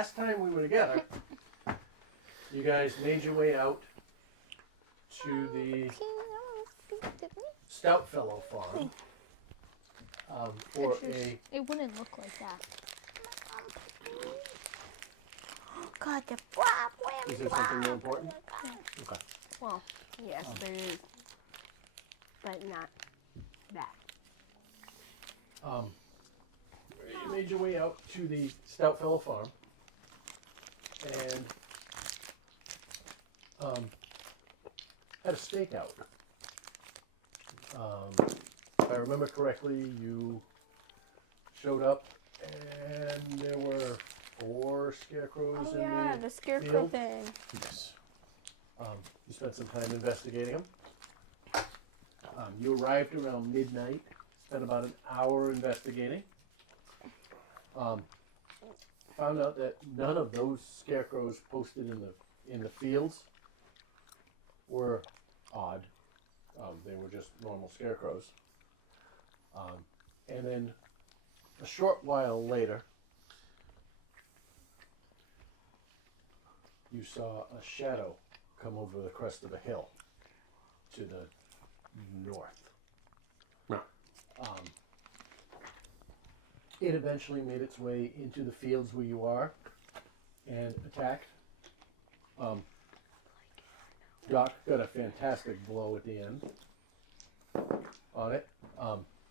last time we were together, you guys made your way out to the Stoutfellow farm for a... It wouldn't look like that. God, the Is there something more important? Okay. Well, yes, there is. But not that. You made your way out to the Stoutfellow farm and had a stakeout. If I remember correctly, you showed up and there were 4 scarecrows in the scarecrow field. thing. Yes. You spent some time investigating them. You arrived around midnight, spent about an hour investigating. Found out that none of those scarecrows posted in the fields were odd. They were just normal scarecrows. And then a short while later, you saw a shadow come over the crest of a hill to the north. It eventually made its way into the fields where you are and attacked. Doc got a fantastic blow at the end on it.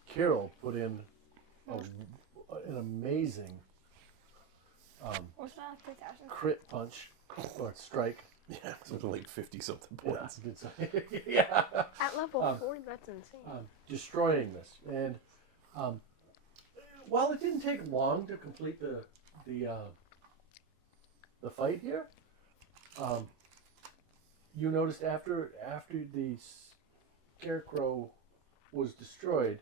Kirill put in an amazing What's that, 3,000? crit punch or strike. Yeah, something like 50-something points. Yeah. At level 4, that's insane. Destroying this. And while it didn't take long to complete the fight here, you noticed after the scarecrow was destroyed,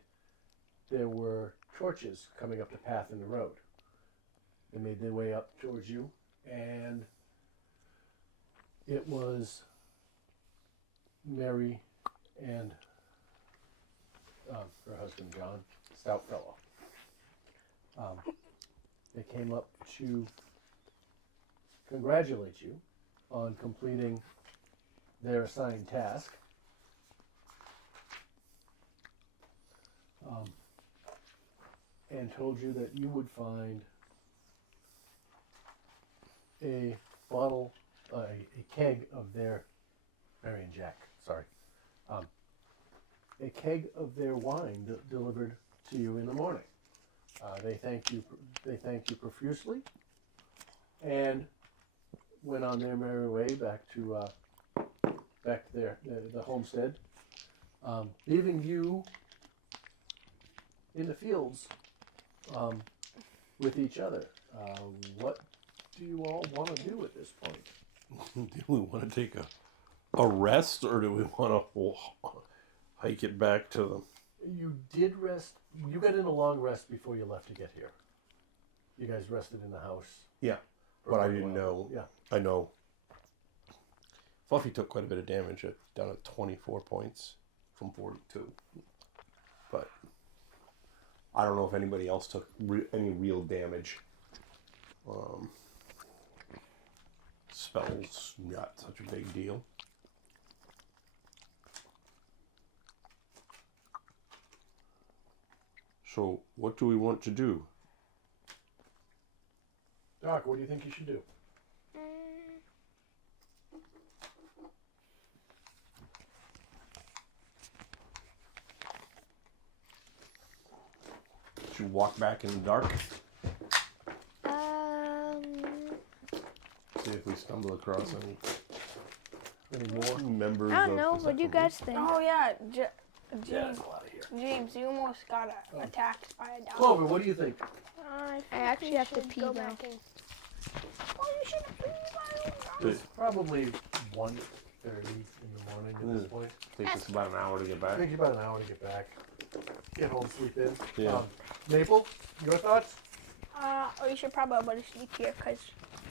there were torches coming up the path in the road. They made their way up towards you, and it was Mary and her husband John, stout fellow. They came up to congratulate you on completing their assigned task. And told you that you would find a bottle, a keg of their, Mary and Jack, sorry, a keg of their wine delivered to you in the morning. They thanked you profusely, and went on their merry way back to the homestead, leaving you in the fields with each other. What do you all want to do at this point? Do we want to take a rest, or do we want to hike it back to them? You did rest. You got in a long rest before you left to get here. You guys rested in the house. Yeah, for but a I little didn't while. know. Yeah. I know. Fluffy took quite a bit of damage, down at 24 points from 42. But I don't know if anybody else took any real damage. Spells not such a big deal. So, what do we want to do? Doc, what do you think you should do? Should we walk back in the dark? See if we stumble across any more members I don't of know. the What do you settlement. guys think? Oh yeah, There's a lot of here. James, you almost got attacked by a dog. Clover, what do you think? I actually have to pee now. Oh, you should have peed. It's probably 1:30 in the morning at this point. Takes us about an hour to get back. Takes you about an hour to get back. Get home, sleep in. Yeah. Maple, your thoughts? Or you should probably sleep here because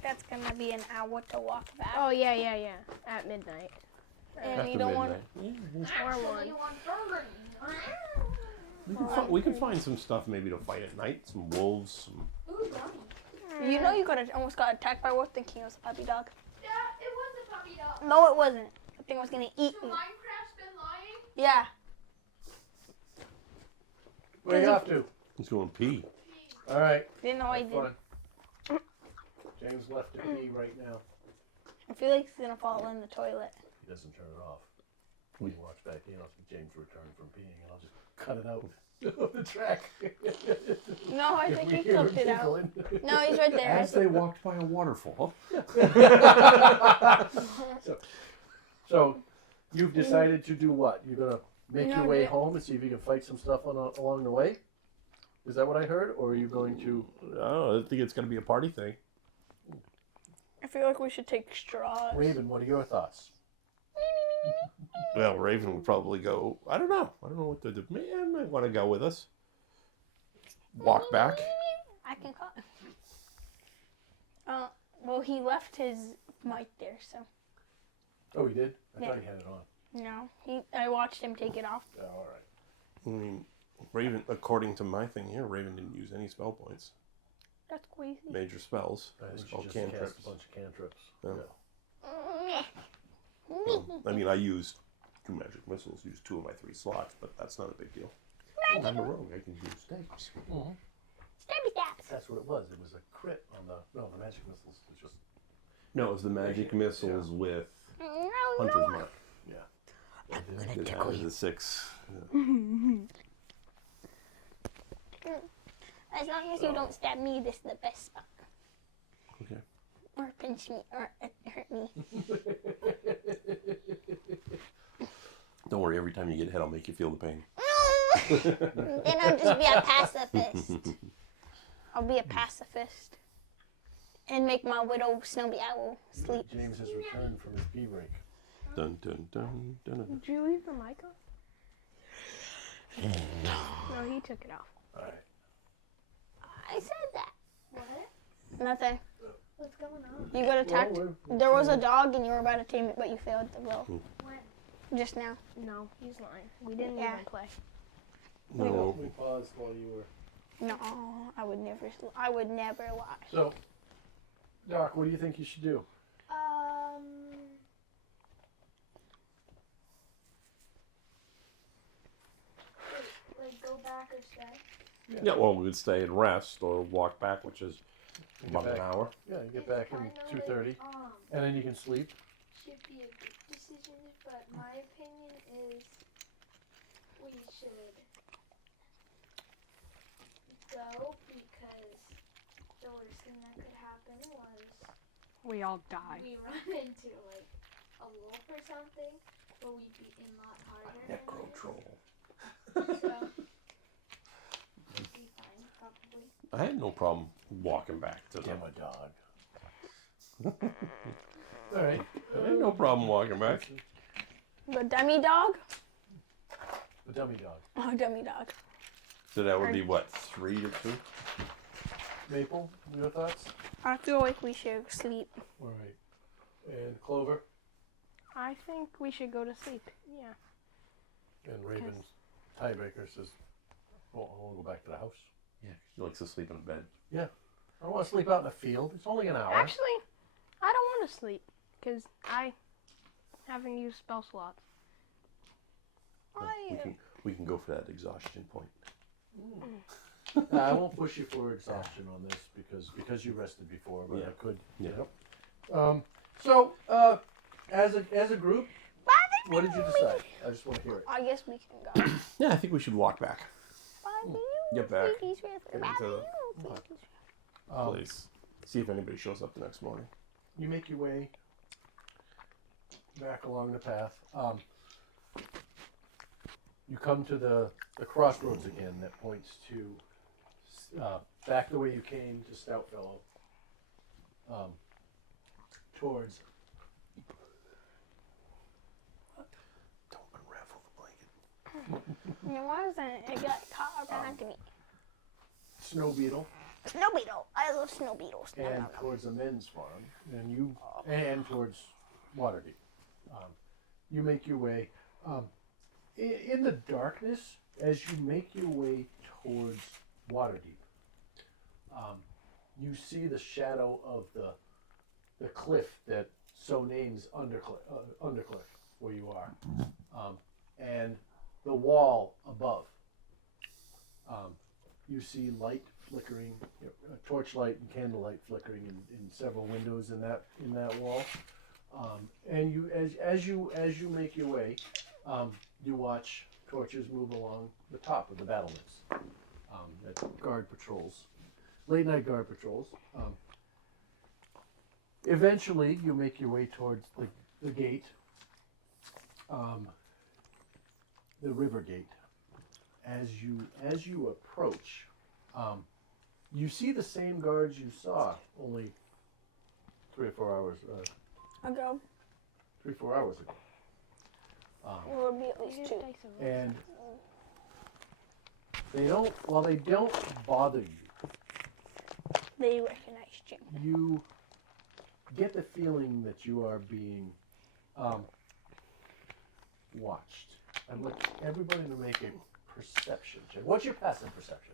that's gonna be an hour to walk back. Oh, yeah. At midnight. And After you don't want. midnight. Or 1. We can find some stuff maybe to fight at night. Some wolves. You know you almost got attacked by wolf thinking it was a puppy dog. Yeah, it was a puppy dog. No, it wasn't. The thing was gonna eat So me. Minecraft's been lying? Yeah. Where you off to? He's going pee. All right. Didn't know I Have did. fun. James left to pee right now. I feel like he's gonna fall in the toilet. He doesn't turn it off. We can watch back in. I'll see James return from peeing, and I'll just cut it out of the track. No, I If think we he hear him clipped it out. giggling. No, he's right there. As they walked by a waterfall. So, you've decided to do what? You're gonna make your No, way yeah. home and see if you can fight some stuff along the way. Is that what I heard, or are you going to? I think it's going to be a party thing. I feel like we should take straws. Raven, what are your thoughts? Well, Raven would probably go. I don't know what to do. Man, might want to go with us. Walk back. I can call. Well, he left his mic there, so Oh, he did. I Yeah. thought he had it on. no. I watched him take it off. Oh, all right. I mean, Raven, according to my thing here, Raven didn't use any spell points. That's crazy. Major spells. I It's think she called just cantrips. cast a bunch of cantrips. Yeah. Yeah. Well, I mean, I used 2 magic missiles, used 2 of my 3 slots, but that's not a big deal. I'm a rogue. I can use stakes. Stabby taps. That's what it was. It was a crit on the magic missiles. It was just No, it was the magic missiles with No, Hunter's Mark. yeah. It had the 6. As long as you don't stab me, this is the best spot. Okay. Or pinch me, or hurt me. Don't worry, every time you get hit, I'll make you feel the pain. Then I'll just be a pacifist. I'll be a pacifist. And make my widow Snowy Owl sleep. James has returned from his pee break. Dun, dun, dun, dun, dun. Did you leave the mic on? No, he took it off. All right. I said that. What? Nothing. What's going on? You got attacked. Well, There was a dog and you were about to tame it, but you failed the will. When? Just now. No, he's lying. We didn't Yeah. even play. No. We paused while you were. No, I would never. I would never lie. So, Doc, what do you think you should do? Like go back or stay? Yeah, well, we would stay and rest or walk back, which is You about get an back, hour. yeah, you get back in I know 2:30, it, and then you can sleep. should be a good decision, but my opinion is we should go because the worst thing that could happen was We all died. we run into like a wolf or something, but we'd be in a lot harder. Necro troll. So we'd be fine, probably. I had no problem walking back to them. Damn a dog. All right. I had no problem walking back. The dummy dog? The dummy dog. Oh, dummy dog. So that would be what, 3 to 2? Maple, your thoughts? I feel like we should sleep. All right. And Clover I think we should go to sleep. Yeah. and Raven's tiebreaker says, "Well, I want to go back to the house. Yeah, she likes to sleep in a bed. I don't want to sleep out in the field. It's only an hour." Actually, I don't want to sleep because I haven't used spell slots. We can go for that exhaustion point. I won't push you for exhaustion on this because you rested before, but Yeah. I could. Yeah. So, as a group, what did you decide? I just want to hear it. I guess we can go. Yeah, I think we should walk back. Get back. Get Get into the place. See if anybody shows up the next morning. You make your way back along the path. You come to the crossroads again that points to back the way you came to Stoutfellow, towards Don't unravel the blanket. It wasn't. It got caught around me. Snow Beetle Snow beetle. I love snow beetles. No, and no, no. towards the men's farm, and towards Waterdeep. You make your way in the darkness as you make your way towards Waterdeep. you see the shadow of the cliff that so names Undercliff, where you are, and the wall above. You see light flickering, torchlight and candlelight flickering in several windows in that wall. And you, as you make your way, you watch torches move along the top of the battlements. At guard patrols, late night guard patrols. Eventually, you make your way towards the gate, the river gate. As you approach, you see the same guards you saw only 3 or 4 hours. I'll go. 3-4 hours ago. It will be at least 2. And they don't bother you. They recognize you. You get the feeling that you are being watched. I'd like everybody to make a perception check. What's your passive perception?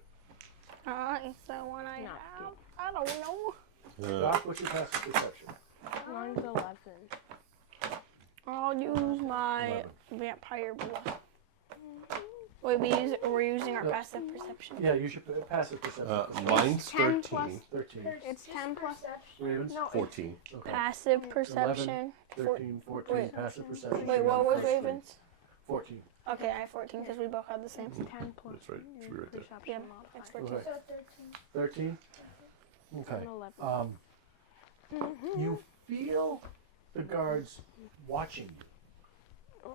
It's the one I have. I don't know. Doc, what's your passive perception? Mine's 11. I'll use my 11. vampire blood. Wait, we're using our passive perception. Yeah, use your passive perception. Mine's 10 13. plus. 13. It's 10 plus. Ravens? No, 14. Okay. Passive perception. 13, 14, Wait. passive perception. Wait, You're what on the was first screen. Ravens? 14. Okay, I have 14 because we both had the same. it's 10 plus. That's right. Should be right there. Perception Yeah, modifier. it's 14. Okay. So 13. 13? Okay. And 11. You feel the guards watching you.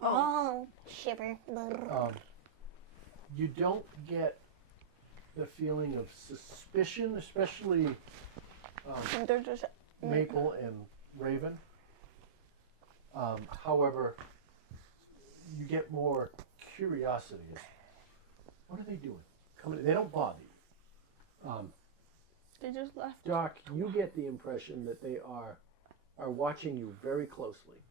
Oh, shiver. You don't get the feeling of suspicion, especially They're just. Maple and Raven. However, you get more curiosity. What are they doing? They don't bother you. They just left. Doc, you get the impression that they are watching you very closely.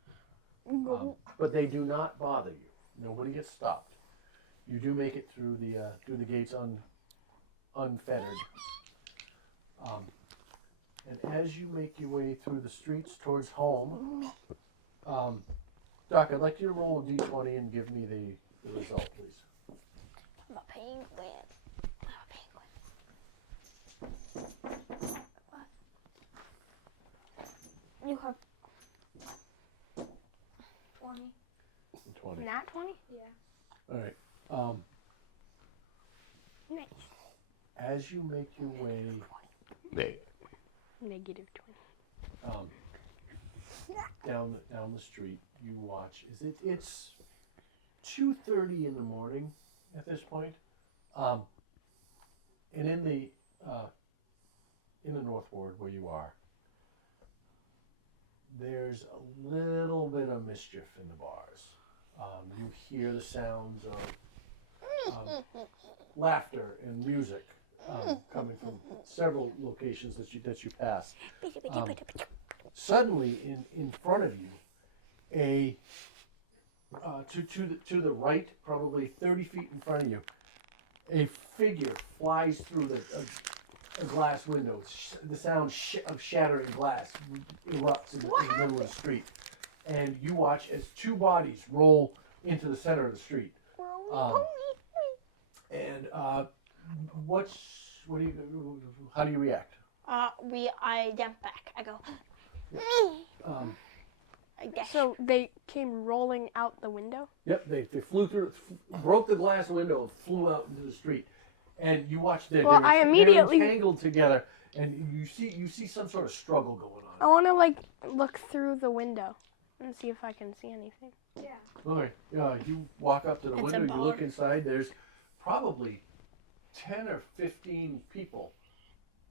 But they do not bother you. Nobody gets stopped. You do make it through the gates unfettered. And as you make your way through the streets towards home, Doc, I'd like you to roll a d20 and give me the result, please. I'm a penguin. You have 20. 20. Nat 20? Yeah. All right. Nice. As you make your way Negative 20. down the street, you watch. It's 2:30 in the morning at this point, and in the North Ward where you are, there's a little bit of mischief in the bars. You hear the sounds of laughter and music coming from several locations that you pass. Suddenly, in front of you, to the right, probably 30 feet in front of you, a figure flies through a glass window. The sound of shattering glass erupts in the middle of the street, and you watch as 2 bodies roll into the center of the street. And how do you react? I jump back. I go. I guess. So they came rolling out the window? Yep, they flew through, broke the glass window, and flew out into the street, and you watch them. Well, I immediately- they're entangled together, and you see some sort of struggle going on. I want to look through the window and see if I can see anything. Yeah. All right, you walk up to the It's a window, you look bar. inside. There's probably 10 or 15 people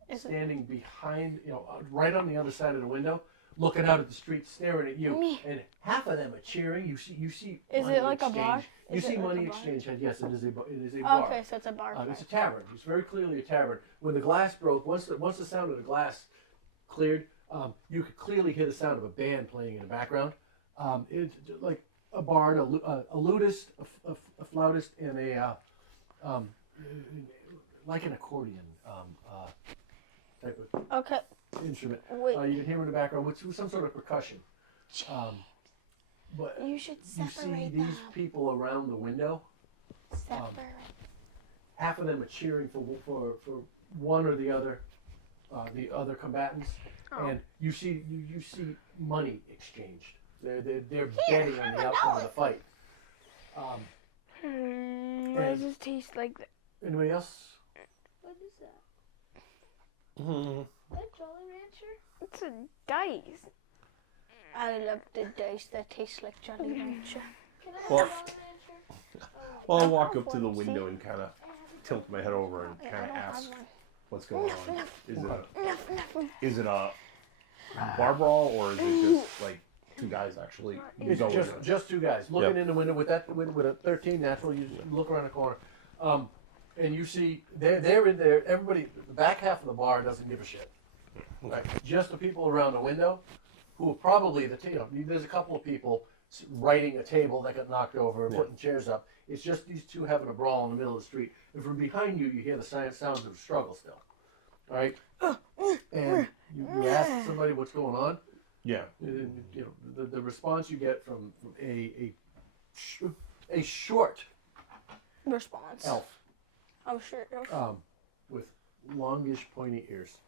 Is it- standing behind, right on the other side of the window, looking out at the street, staring at you. Me. And half of them are cheering. You see. Is money it like a bar? exchange. You Is see it like money a bar? exchange. Yes, it is a bar. Okay, so it's a bar. It's a fight. tavern. It's very clearly a tavern. When the glass broke, once the sound of the glass cleared, you could clearly hear the sound of a band playing in the background. It's like a barn, a lutist, a flautist, and like an accordion. type of Okay. instrument. Wait. You can hear in the background, which was some sort of percussion. But You should you see separate these them. people around the window. Separate. Half of them are cheering for one or the other combatants, and you see money exchanged. They're betting on the outcome of the fight. What does this taste like? Anybody else? What is that? Mm-hmm. That Jolly Rancher? It's a dice. I love the dice that taste like Jolly Rancher. Can I have Well- a Jolly Rancher? Well, I walk up to the window and kind of tilt my head over and I kind of don't have ask, one. "What's going on? Enough. Is it a bar brawl or is it just like two guys actually It's going at it?" just two guys looking Yep. in the window with a 13 natural. You just look around the corner, and you see they're in there. Everybody, the back half of the bar doesn't give a shit. Right. Just the people around the window, who are probably there's a couple of people writing a table that got knocked over, Yeah. putting chairs up. It's just these two having a brawl in the middle of the street, and from behind you, you hear the sounds of a struggle still. All right, and you ask somebody what's going on. Yeah. The response you get from a short Response. elf Oh, sure. with longish pointy ears.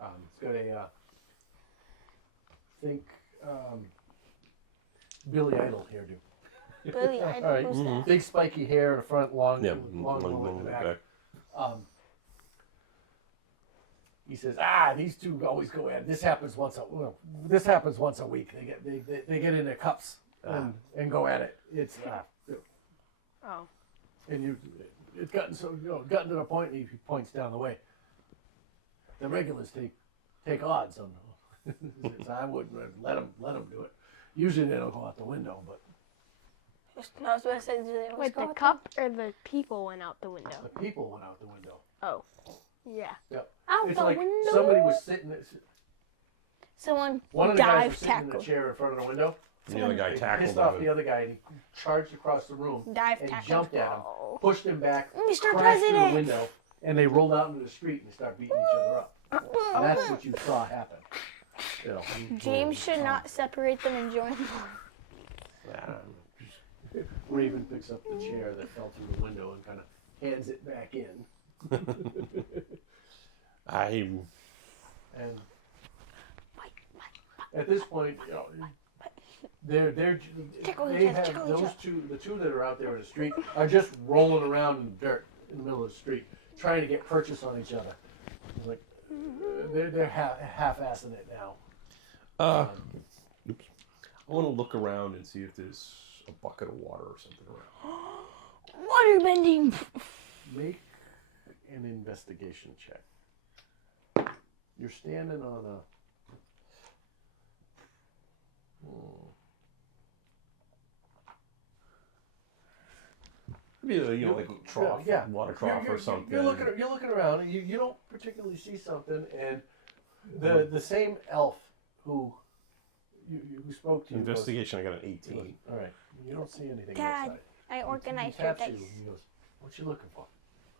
It's got a Billy Idol hairdo. Billy Idol. All right. Who's that? Big spiky hair in the front, long, Yeah. long in the back. back. He says, these two always go at it. This happens once a week. They get in their cups and go at it. It's Oh. and it's gotten gotten to the point. He points down the way. The regulars take odds on. I wouldn't let them do it. Usually they don't go out the window, but No, I was about to say, do they always Wait, go the out cup or the people went out the window? the people went out the window. Oh. Yeah. Yep. Out It's the like window? somebody was sitting. Someone One of the guys was dive sitting in tackle. the chair in front of the window. And the other guy He tackled pissed off the him. other guy and he charged across the room Dive and tackle. jumped at him, Oh. pushed him back, Mr. crashed through the President! window, and they rolled out into the street and started beating each other up. And that's what you saw happen. James should not separate them and join them. Raven picks up the chair that fell through the window and kind of hands it back in. And at this point, Tickle each they other, have tickle each those other. the two that are out there in the street are just rolling around in the dirt in the middle of the street, trying to get purchase on each other. It's like they're half-assing it now. Oops. I want to look around and see if there's a bucket of water or something around. Water bending. Make an investigation check. You're standing on a. Maybe like a trough, Yeah. water trough or something. You're looking around, and you don't particularly see something, and the same elf who spoke to you. Investigation, I got an Goes, 18. all right, you don't see anything Dad, outside. I He organized your taps dice. you, and he goes, "What you looking for?"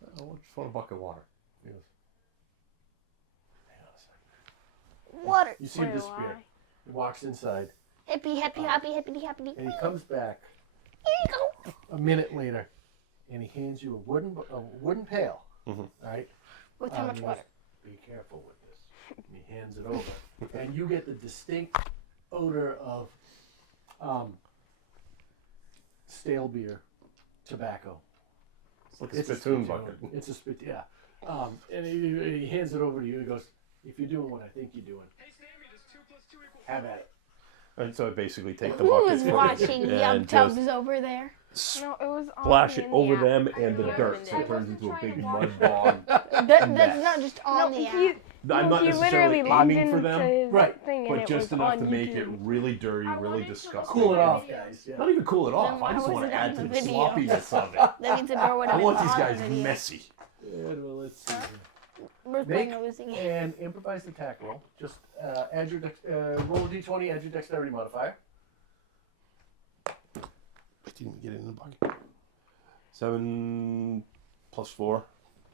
I just want a bucket of water. He goes, "Hang on a second." Water. You see him Wait, disappear. why? He walks inside, Happy, happy, happy, happy, happy. and he comes back Here you go. a minute later, and he hands you a wooden pail. Mhm. All right. With how much he goes, water? Be careful with this. And he hands it over, and you get the distinct odor of stale beer, tobacco. It's like a It's spittoon spittoon. bucket. It's a spit, yeah. And he hands it over to you and goes, "If you're doing what I think you're doing, have at it." And so I basically take the Who bucket is watching Yum and Tubs just over there? No, it was on splash the it in the over app. them I and the opened dirt, it. so it turns into a wasn't big trying to mud bog. That's not just No, on the he, app. I'm not he necessarily literally logged aiming for into them, his right, thing and but it just was enough on to make it YouTube. really dirty, I really wanted to disgusting. Cool it Yeah. off, guys. Yeah. Not even cool it Then off. why I just was want it to add on to the the video? sloppiness of it. That means the bro would I have want been these on guys the video. messy. And, well, let's see. here. We're Make playing a losing game. an improvised attack roll. Just add your roll a d20, add your dexterity modifier. I didn't get it in the bucket. 7 plus 4.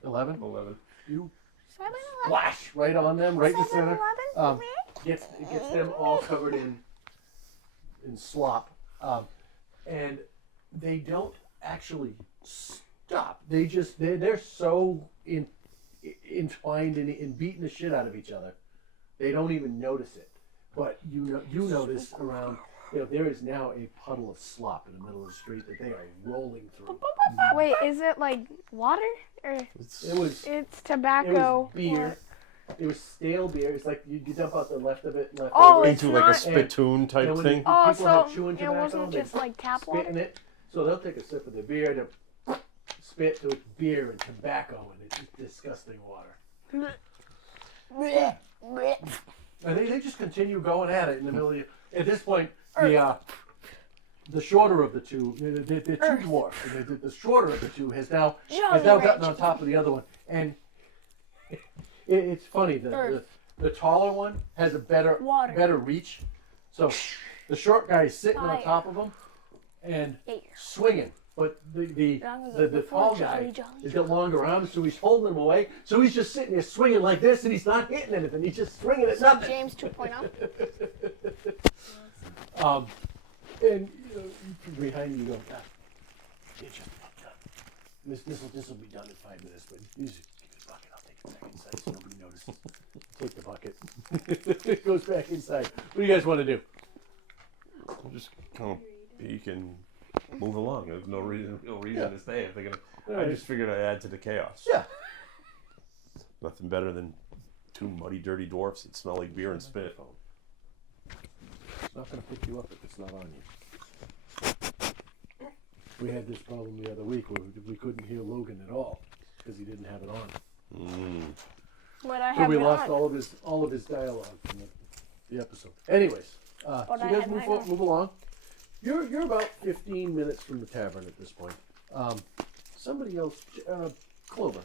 11. 11. You splash right on them, right in the center. Gets them all covered in slop, and they don't actually stop. They're so entwined in beating the shit out of each other, they don't even notice it. But you notice around. There is now a puddle of slop in the middle of the street that they are rolling through. Wait, is it like water or It's it's tobacco? It was beer. It was stale beer. It's like you dump out the left of it. Left Oh, over. it's into like a not- spittoon type And when thing. Oh, people so have chewing it tobacco, wasn't they just like tap spit in water? it. So they'll take a sip of the beer to spit to it's beer and tobacco, and it's just disgusting water. And they just continue going at it in the middle of at this point, the shorter of the two, they're two dwarfs. And the shorter of the two has now gotten on top of the other one. And it's funny, the taller one has a better reach. So the short guy is sitting on top of him and swinging. But the tall guy has got longer arms, so he's holding him away. So he's just sitting there swinging like this, and he's not hitting anything. He's just swinging at nothing. James 2.0. And from behind you go, you're just about done. This will be done in 5 minutes. But you just give me the bucket. I'll take it back inside so nobody notices. Take the bucket. It goes back inside. What do you guys want to do? We'll just kind of peek and move along. There's no reason to stay if they're gonna. I Alright. just figured I'd add to the chaos. Yeah. Nothing better than two muddy, dirty dwarfs that smell like beer and spit. It's not going to pick you up if it's not on you. We had this problem the other week where we couldn't hear Logan at all because he didn't have it on. But I So have we it lost on. all of his dialogue from the episode. Anyways, so But you I guys had move, mine on. move along. You're about 15 minutes from the tavern at this point. Somebody else, Clover,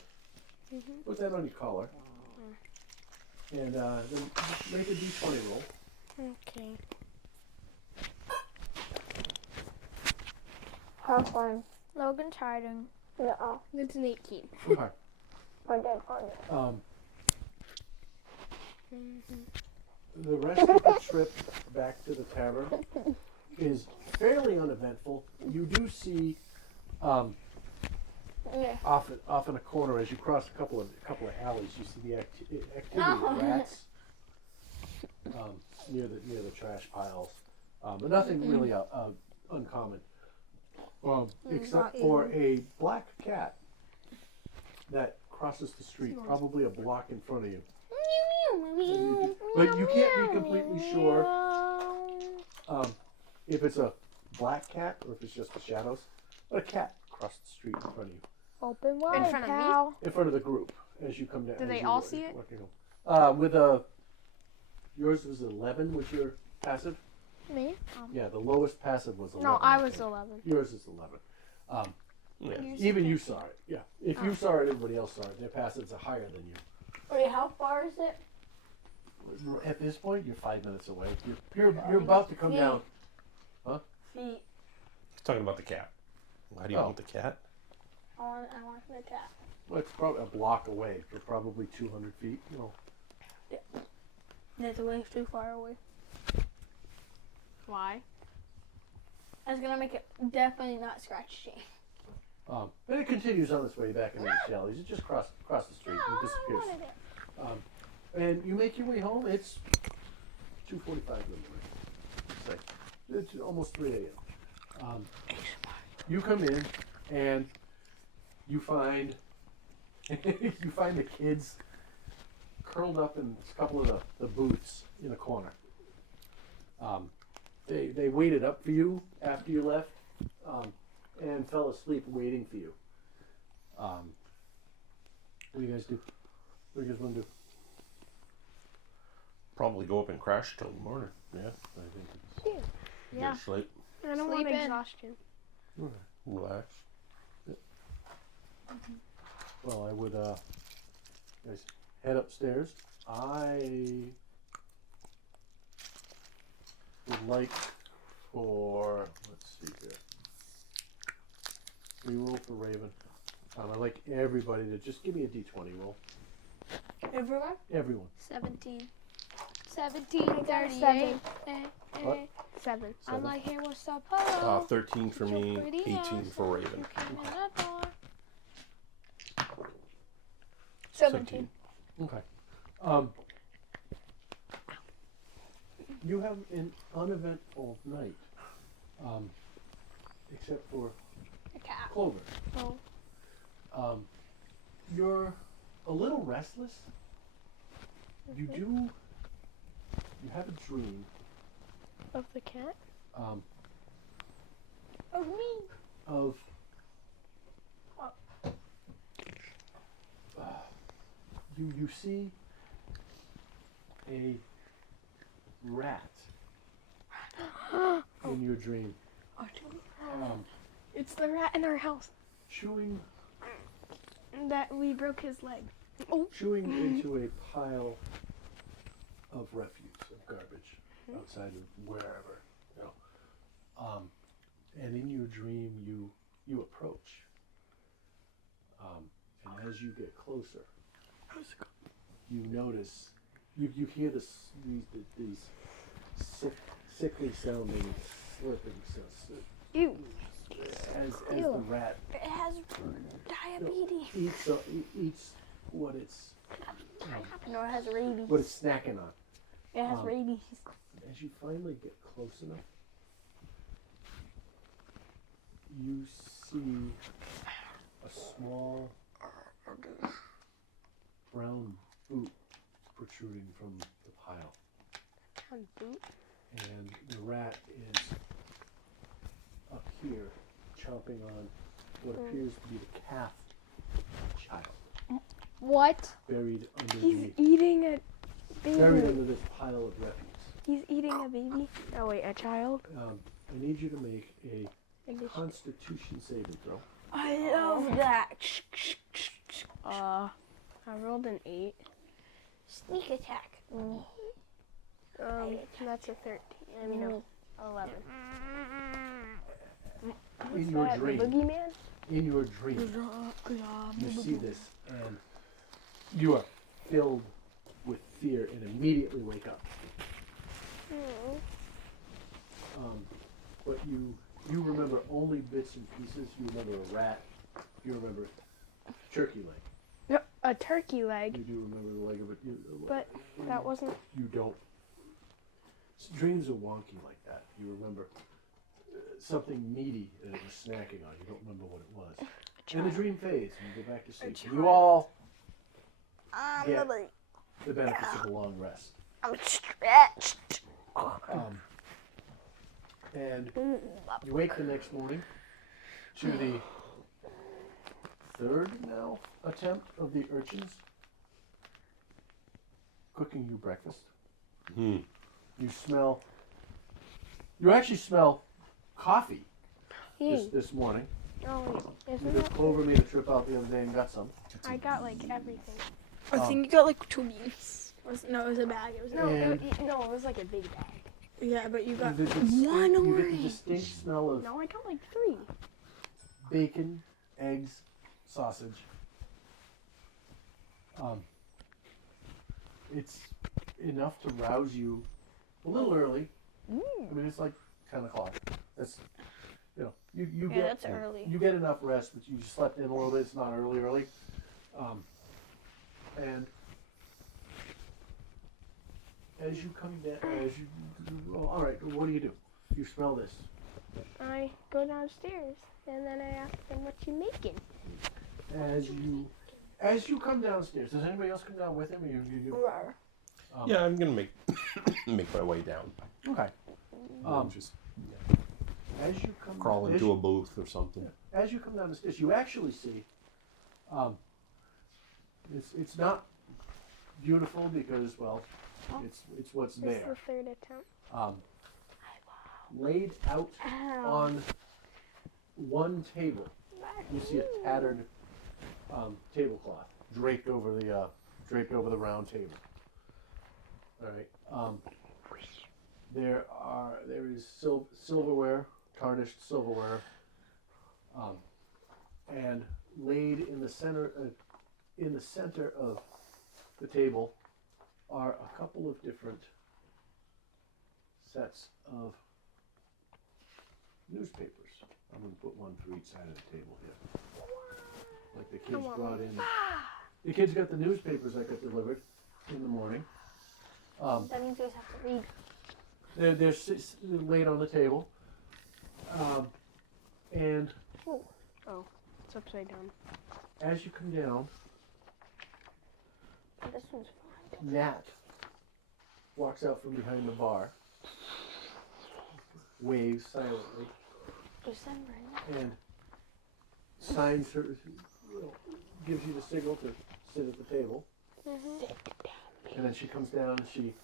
put that on your collar, and then make a d20 roll. Okay. Have fun. Logan's hiding. Yeah. It's an 18. Okay. My dead partner. The rest of the trip back to the tavern is fairly uneventful. You do see Yeah. off in a corner as you cross a couple of alleys. You see the activity of rats near the trash piles, but nothing really uncommon, except for a black cat that crosses the street, probably a block in front of you. But you can't be completely sure if it's a black cat or if it's just the shadows. But a cat crossed the street in front of you, Open wide, In front of me? pal. in front of the group as you come down. Do as they you all work- see it? working home. With a yours was 11. Was your passive? Me? Yeah, the lowest passive was 11. No, I think. was 11. Yours is 11. Yeah. Even you saw it. Yeah. If you saw it, everybody else saw it. Their passives are higher than you. Wait, how far is it? At this point, you're 5 minutes away. You're about to come down. Feet. He's talking about the cat. Why do you Oh. want the cat? I want the cat. Well, it's probably a block away. You're probably 200 feet. You know. That's way too far away. Why? That's gonna make it definitely not scratchy. And it continues on its way back into the alleys. It just cross the street and it disappears. And you make your way home. It's 2:45 in the morning. It's like it's almost 3 a.m. You come in and you find the kids curled up in a couple of the booths in the corner. They waited up for you after you left and fell asleep waiting for you. What do you guys do? What do you guys want to do? Probably go up and crash till the morning. Yeah, I think it's... Yeah. Get sleep. I don't want Sleep in. exhaustion. Relax. Well, I would guys head upstairs. I would like for, let's see here, reroll for Raven. I'd like everybody to just give me a d20 roll. Everyone? Everyone. 17. 1738. What? 7. I'm like, hey, what's up, hello? 13 for You're me, pretty 18 for awesome. Raven. You came in that door. 17. Okay. You have an uneventful night, except for A cat. Clover. Oh. You're a little restless. You have a dream. Of the cat? Of me. Of you see a rat in your dream, It's the rat in our house chewing that we broke his leg. into a pile of refuse, of garbage outside of wherever, you know. And in your dream, you approach, and as you get closer, you notice you hear these sickly sounding slurping sounds Ew. as the rat It has diabetes. eats what it's No, it has rabies. what it's snacking on. It has Um, rabies. As you finally get close enough, you see a small brown boot protruding from the pile, Boot. and the rat is up here chomping on what appears to be the calf of a child What? buried under He's eating a buried baby. under this pile of refuse. He's eating a baby. Oh wait, a child. I need you to make a Maybe Constitution saving throw. I love that. I rolled an 8. Sneak attack. That's a 13. I mean, no, 11. In your That, dream, the boogeyman? in your dream, you see this, and you are filled with fear and immediately wake up. But you remember only bits and pieces. You remember a rat. You remember a turkey leg. No, a turkey leg. You do remember the leg of it. But that wasn't. You don't. Dreams are wonky like that. You remember something meaty that it was snacking on. You don't remember what it was. And the dream fades and you go back to sleep. And you all get the benefits of a long rest. I'm stretched. And you wake the next morning to the third now attempt of the urchins cooking you breakfast. Hmm. You actually smell coffee Hey. this morning. Oh, isn't Because it? Clover made a trip out the other day and got some. I got like everything. I think you got like 2 beans. No, it was a bag. It was No, And- no, it was like a big bag. Yeah, but you got You get one the orange. distinct smell of No, I got like 3. bacon, eggs, sausage. It's enough to rouse you a little early. I mean, it's like 10 o'clock. That's, you Yeah, get that's early. you get enough rest that you slept in a little bit. It's not early. And as you come down, all right, what do? You smell this. I go downstairs and then I ask them what you making. As you come downstairs, does anybody else come down with him? Or you Yeah, I'm gonna make make my way down. okay. Just As you come crawl into a booth or something. as you come down the stairs, you actually see. It's not beautiful because it's what's It's there. the third attempt. Laid out on one table, you see a tattered tablecloth draped over the round table. All right. There is silverware, tarnished silverware, and laid in the center of the table are a couple of different sets of newspapers. I'm going to put one for each side of the table here. Like the kids brought in. The kids got the newspapers that got delivered in the morning. That means you guys have to read. They're laid on the table. And It's upside down. as you come down, This one's fine. Nat walks out from behind the bar, waves silently, December. and signs her, gives you the signal to sit at the table. And then she comes down and she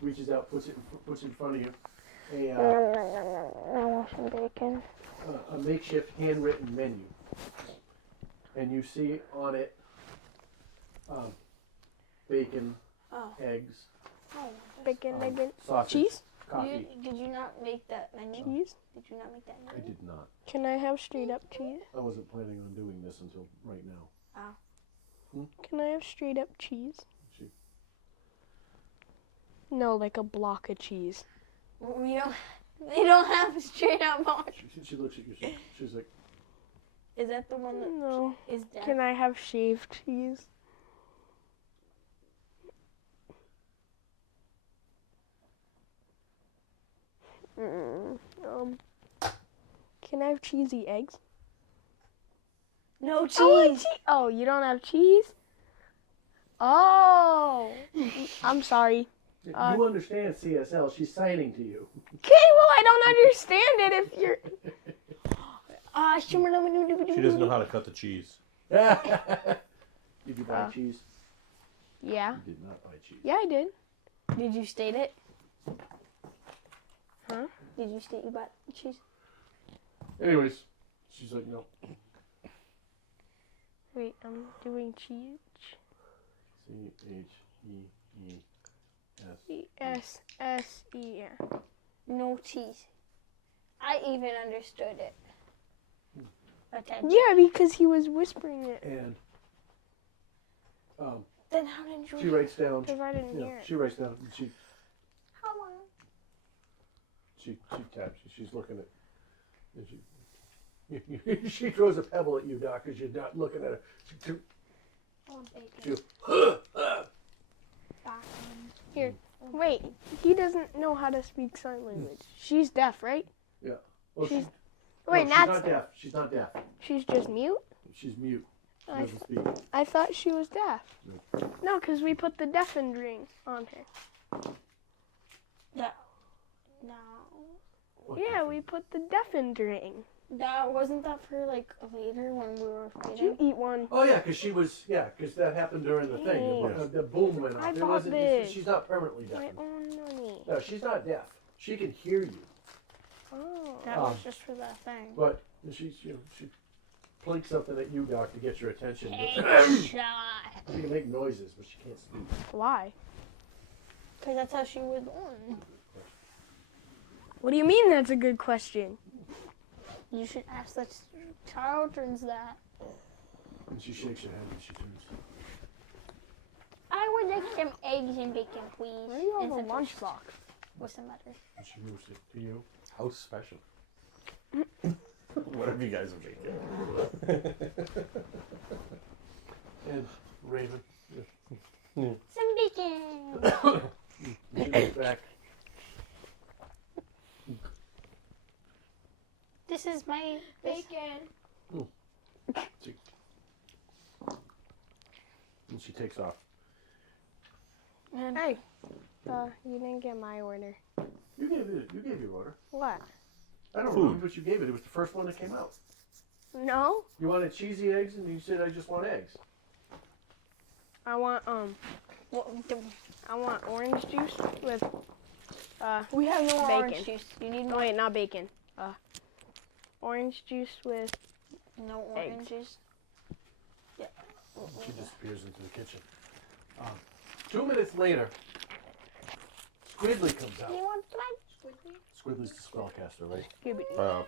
reaches out, puts it in front of you, I want some bacon. a makeshift handwritten menu. And you see on it bacon, eggs, Bacon, bacon. sausage, Cheese? coffee. Did you not make that menu? Cheese? Did you not make that I menu? did not. Can I have straight up cheese? I wasn't planning on doing this until right now. Can I have straight up cheese? She, No, like a block of cheese. We don't. They don't have a straight up box. she looks at you. She's like, Is that the one that No. is dead? Can I have shaved cheese? Can I have cheesy eggs? No Oh, cheese. oh, you don't have cheese? Oh, I'm sorry. you understand CSL. She's signing to you. Okay, well, I don't understand it if you're... She doesn't know how to cut the cheese. Did you buy cheese? Yeah. You did not buy cheese. Yeah, I did. Did you state it? Huh? Did you state you bought cheese? Anyways, she's like, no. Wait, I'm doing cheese. CHEES. E-S-S-E. No cheese. I even understood it. Attention. Yeah, because he was whispering it. And Then how did you? she writes down. Because I didn't hear it. She writes down. And she How long? taps. She's looking at. And she throws a pebble at you, Doc, because you're not looking at her. I want bacon. Here, wait. He doesn't know how to speak sign language. She's deaf, right? Yeah. Well, She's- she's Wait, she's Nat's not deaf. She's not deaf. She's just mute? She's mute. She I- doesn't speak. I thought she was deaf. No, because we put the deafened ring on her. No. What Yeah, the- we put the deafened ring. That wasn't that for like later when we were Did you fighting. eat one? Oh yeah, because because that happened during the thing. Hey. The boom went off. I It bought wasn't. this. She's not permanently deaf. My own money. No, she's not deaf. She can hear you, Oh. That was just for that thing. but she plinks something at you, Doc, to get your attention. Headshot. She can make noises, but she can't speak. Why? Because that's how she was born. What do you mean that's a good question? You should ask the children's that. And she shakes her head and she turns. I would like some eggs and bacon, please. Why do you have And a some toast. lunchbox? What's the matter? And she moves it to you. House special. Whatever you guys are making. And Raven, Some bacon. she looks back. This is my Bacon. And she takes off. Hey, you didn't get my order. You gave your order. What? I don't Food. remember what you gave it. It was the first one that came out. No, You wanted cheesy eggs, and you said I just want eggs. I want I want orange juice with We have no Bacon. orange juice. You need no, more. wait, not bacon. Orange juice with No Eggs. orange juice. Yeah. She disappears into the kitchen. 2 minutes later, Squidly comes out. You want some? Squidly's the spellcaster, right?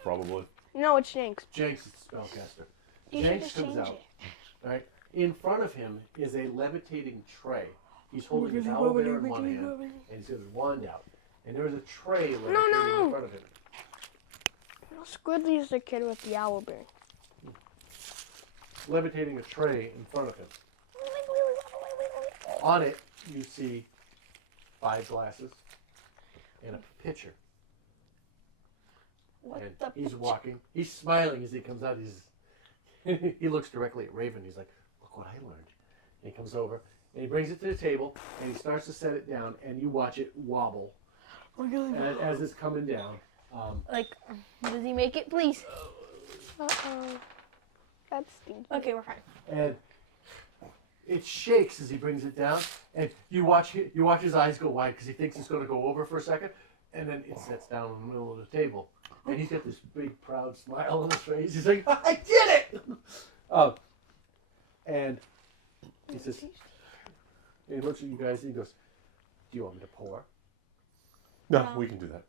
Probably. No, it's Jenks. Jenks is the spellcaster. You should Jenks just comes change out, it. right? In front of him is a levitating tray. He's holding his owlbear in one hand, and he's got his wand out. And there is a tray levitating in front of him. Squidly is the kid with the owl bear. Levitating a tray in front of him. On it, you see 5 glasses and a pitcher. And he's walking. He's smiling as he comes out. He looks directly at Raven. He's like, look what I learned. And he comes over and he brings it to the table and he starts to set it down and you watch it wobble. As it's coming down. Does he make it, please? Uh-oh. That's stinky. Okay, we're fine. And it shakes as he brings it down, and you watch his eyes go wide because he thinks it's going to go over for a second, and then it sets down in the middle of the table, and he's got this big proud smile on his face. He's like, "I did it!" And he says, he looks at you guys and he goes, "Do you want me to pour?" No, we can do that.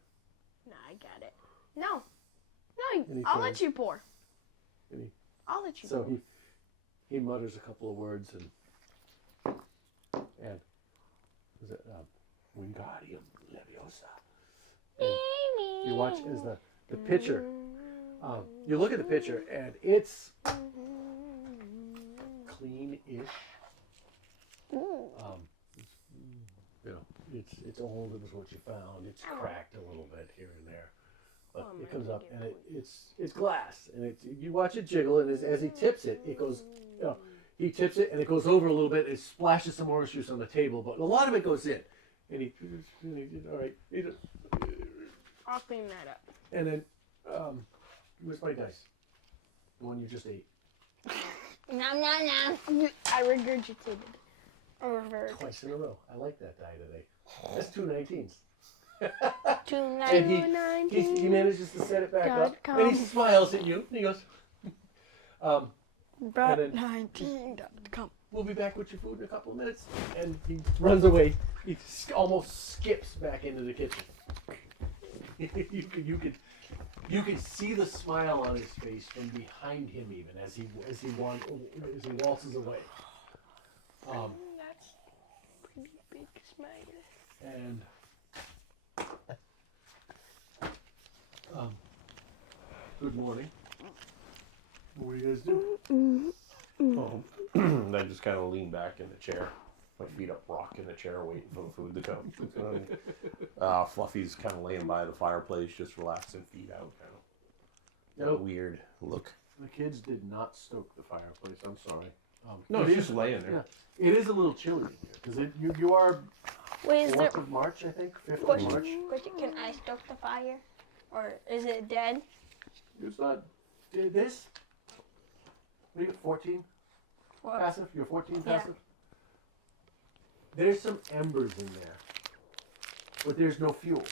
Nah, I got it. No, And he I'll turns. let you pour. And he- I'll let you So pour. he mutters a couple of words and is it Wingardium Leviosa. And you watch as the pitcher. You look at the pitcher and it's clean-ish. You know, it's old. It was what you found. It's cracked a little bit here and there, but it comes up and it's glass and you watch it jiggle and as he tips it, it goes. You know, he tips it and it goes over a little bit. It splashes some orange juice on the table, but a lot of it goes in. And he all right. I'll clean that up. And then, where's my dice? The one you just ate. Nom, nom, nom. I regurgitated. Or reversed. Twice in a row. I like that die today. That's 2 19s. 2 And he manages to set it back up. And he smiles at you. And he goes, Brett19.com. we'll be back with your food in a couple of minutes. And he runs away. He almost skips back into the kitchen. You can see the smile on his face from behind him even as he waltzes away. That's pretty big smile. And good morning. What do you guys do? Oh, I just kind of lean back in the chair, my feet up, rock in the chair, waiting for the food to come. Fluffy's kind of laying by the fireplace, just relaxing, feet out, kind of. Nope. Weird look. The kids did not stoke the fireplace. I'm sorry. No, it it's is- just laying there. Yeah, it is a little chilly in here because you are Wait, is there 4th of March, I think, 5th of Question. March. Can I stoke the fire? Or is it dead? It's not this. What are you, 14 passive? You're 14 Yeah. passive. There's some embers in there, but there's no fuel.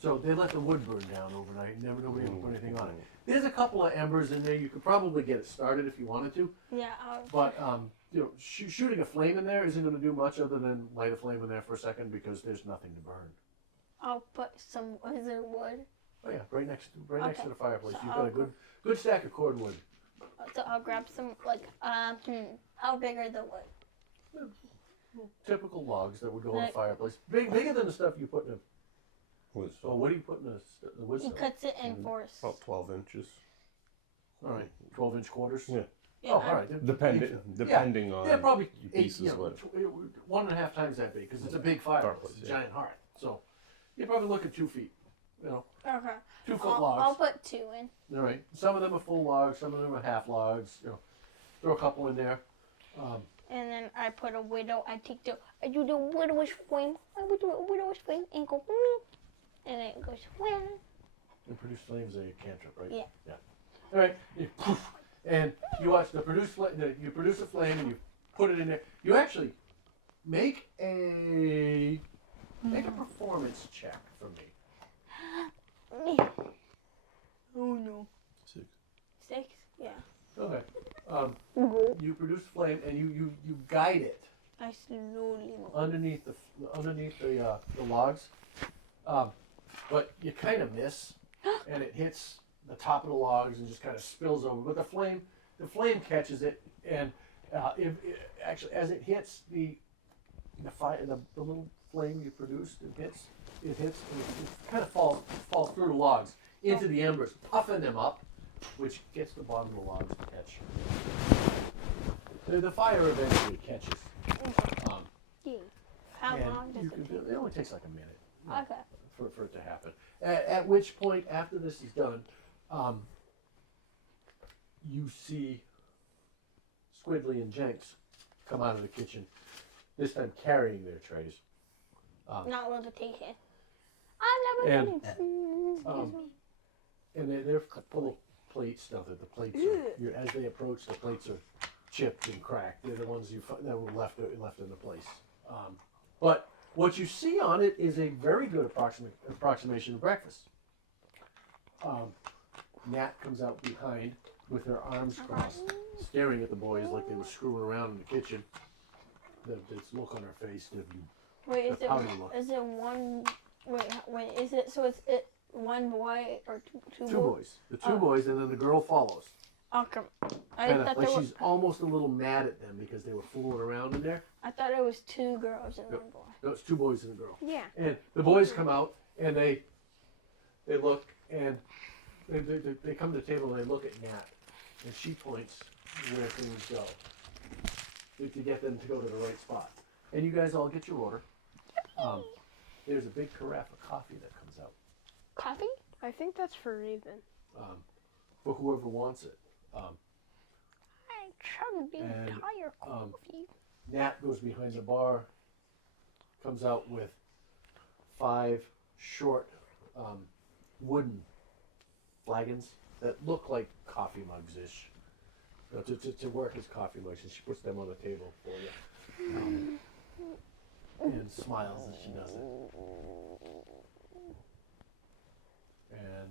So they let the wood burn down overnight. Nobody ever put anything on it. There's a couple of embers in there. You could probably get it started if you wanted to. Yeah. But you know, shooting a flame in there isn't going to do much other than light a flame in there for a second because there's nothing to burn. I'll put some. Is there wood? Oh yeah, right next to the fireplace. So You've got a good stack of cordwood. So I'll grab some. How big are the wood? Typical logs that would go in the Like- fireplace. Bigger than the stuff you put in a. Was So what do you put in the wood He stove? cuts it in fours. about 12 inches. All right, 12-inch quarters. Yeah. Yeah, Oh, all right. Depending on They're probably your 8, pieces. you know, What? 1.5 times that big because it's a big fireplace. Fireplace, It's a yeah. giant hearth. So you're probably looking 2 feet. You know, Okay. 2-foot I'll logs. put 2 in. All right. Some of them are full logs. Some of them are half logs. You know, throw a couple in there. And then I put a widow. I do the widowish flame. I would do a widowish flame and go. And it goes. And produce flames are your cantrip, right? Yeah. Yeah. All right. You poof, and you watch you produce a flame and you put it in there. You actually make a performance check for me. Oh no. 6. 6? Yeah. Okay. You produce flame and you guide it I slowly move. underneath the logs, but you kind of miss, and it hits the top of the logs and just kind of spills over. But the flame catches it, and actually as it hits the fire, the little flame you produced, it hits and it kind of falls through the logs into the embers, puffing them up, which gets the bottom of the logs to catch. The fire eventually catches. How and long does you it can take? It only takes like a minute. Okay. For it to happen. At which point, after this is done, you see Squidly and Jenks come out of the kitchen, this time carrying their trays. Not levitation. I've never And, done it. and they're full of plates now. That the plates are, as they approach, the plates are chipped and cracked. They're the ones that were left in the place. But what you see on it is a very good approximation of breakfast. Nat comes out behind with her arms crossed, staring at the boys like they were screwing around in the kitchen. This look on her face. Wait, is How do you look? it one? Wait, is it so? It's one boy or two Two boys. The two boys, and then the girl follows. Okay. I Kinda thought like there she's almost a little mad at them because they were fooling around in there. I thought it was two girls and one boy. No, it's two boys and a girl. Yeah. And the boys come out and they look and they come to the table and they look at Nat and she points where things go to get them to go to the right spot. And you guys all get your order. There's a big carafe of coffee that comes out Coffee? I think that's for Raven. for whoever wants it. I chugged the And, entire coffee. Nat goes behind the bar, comes out with 5 short wooden flagons that look like coffee mugs-ish. To work as coffee mugs, and she puts them on the table for you. And smiles as she does it. And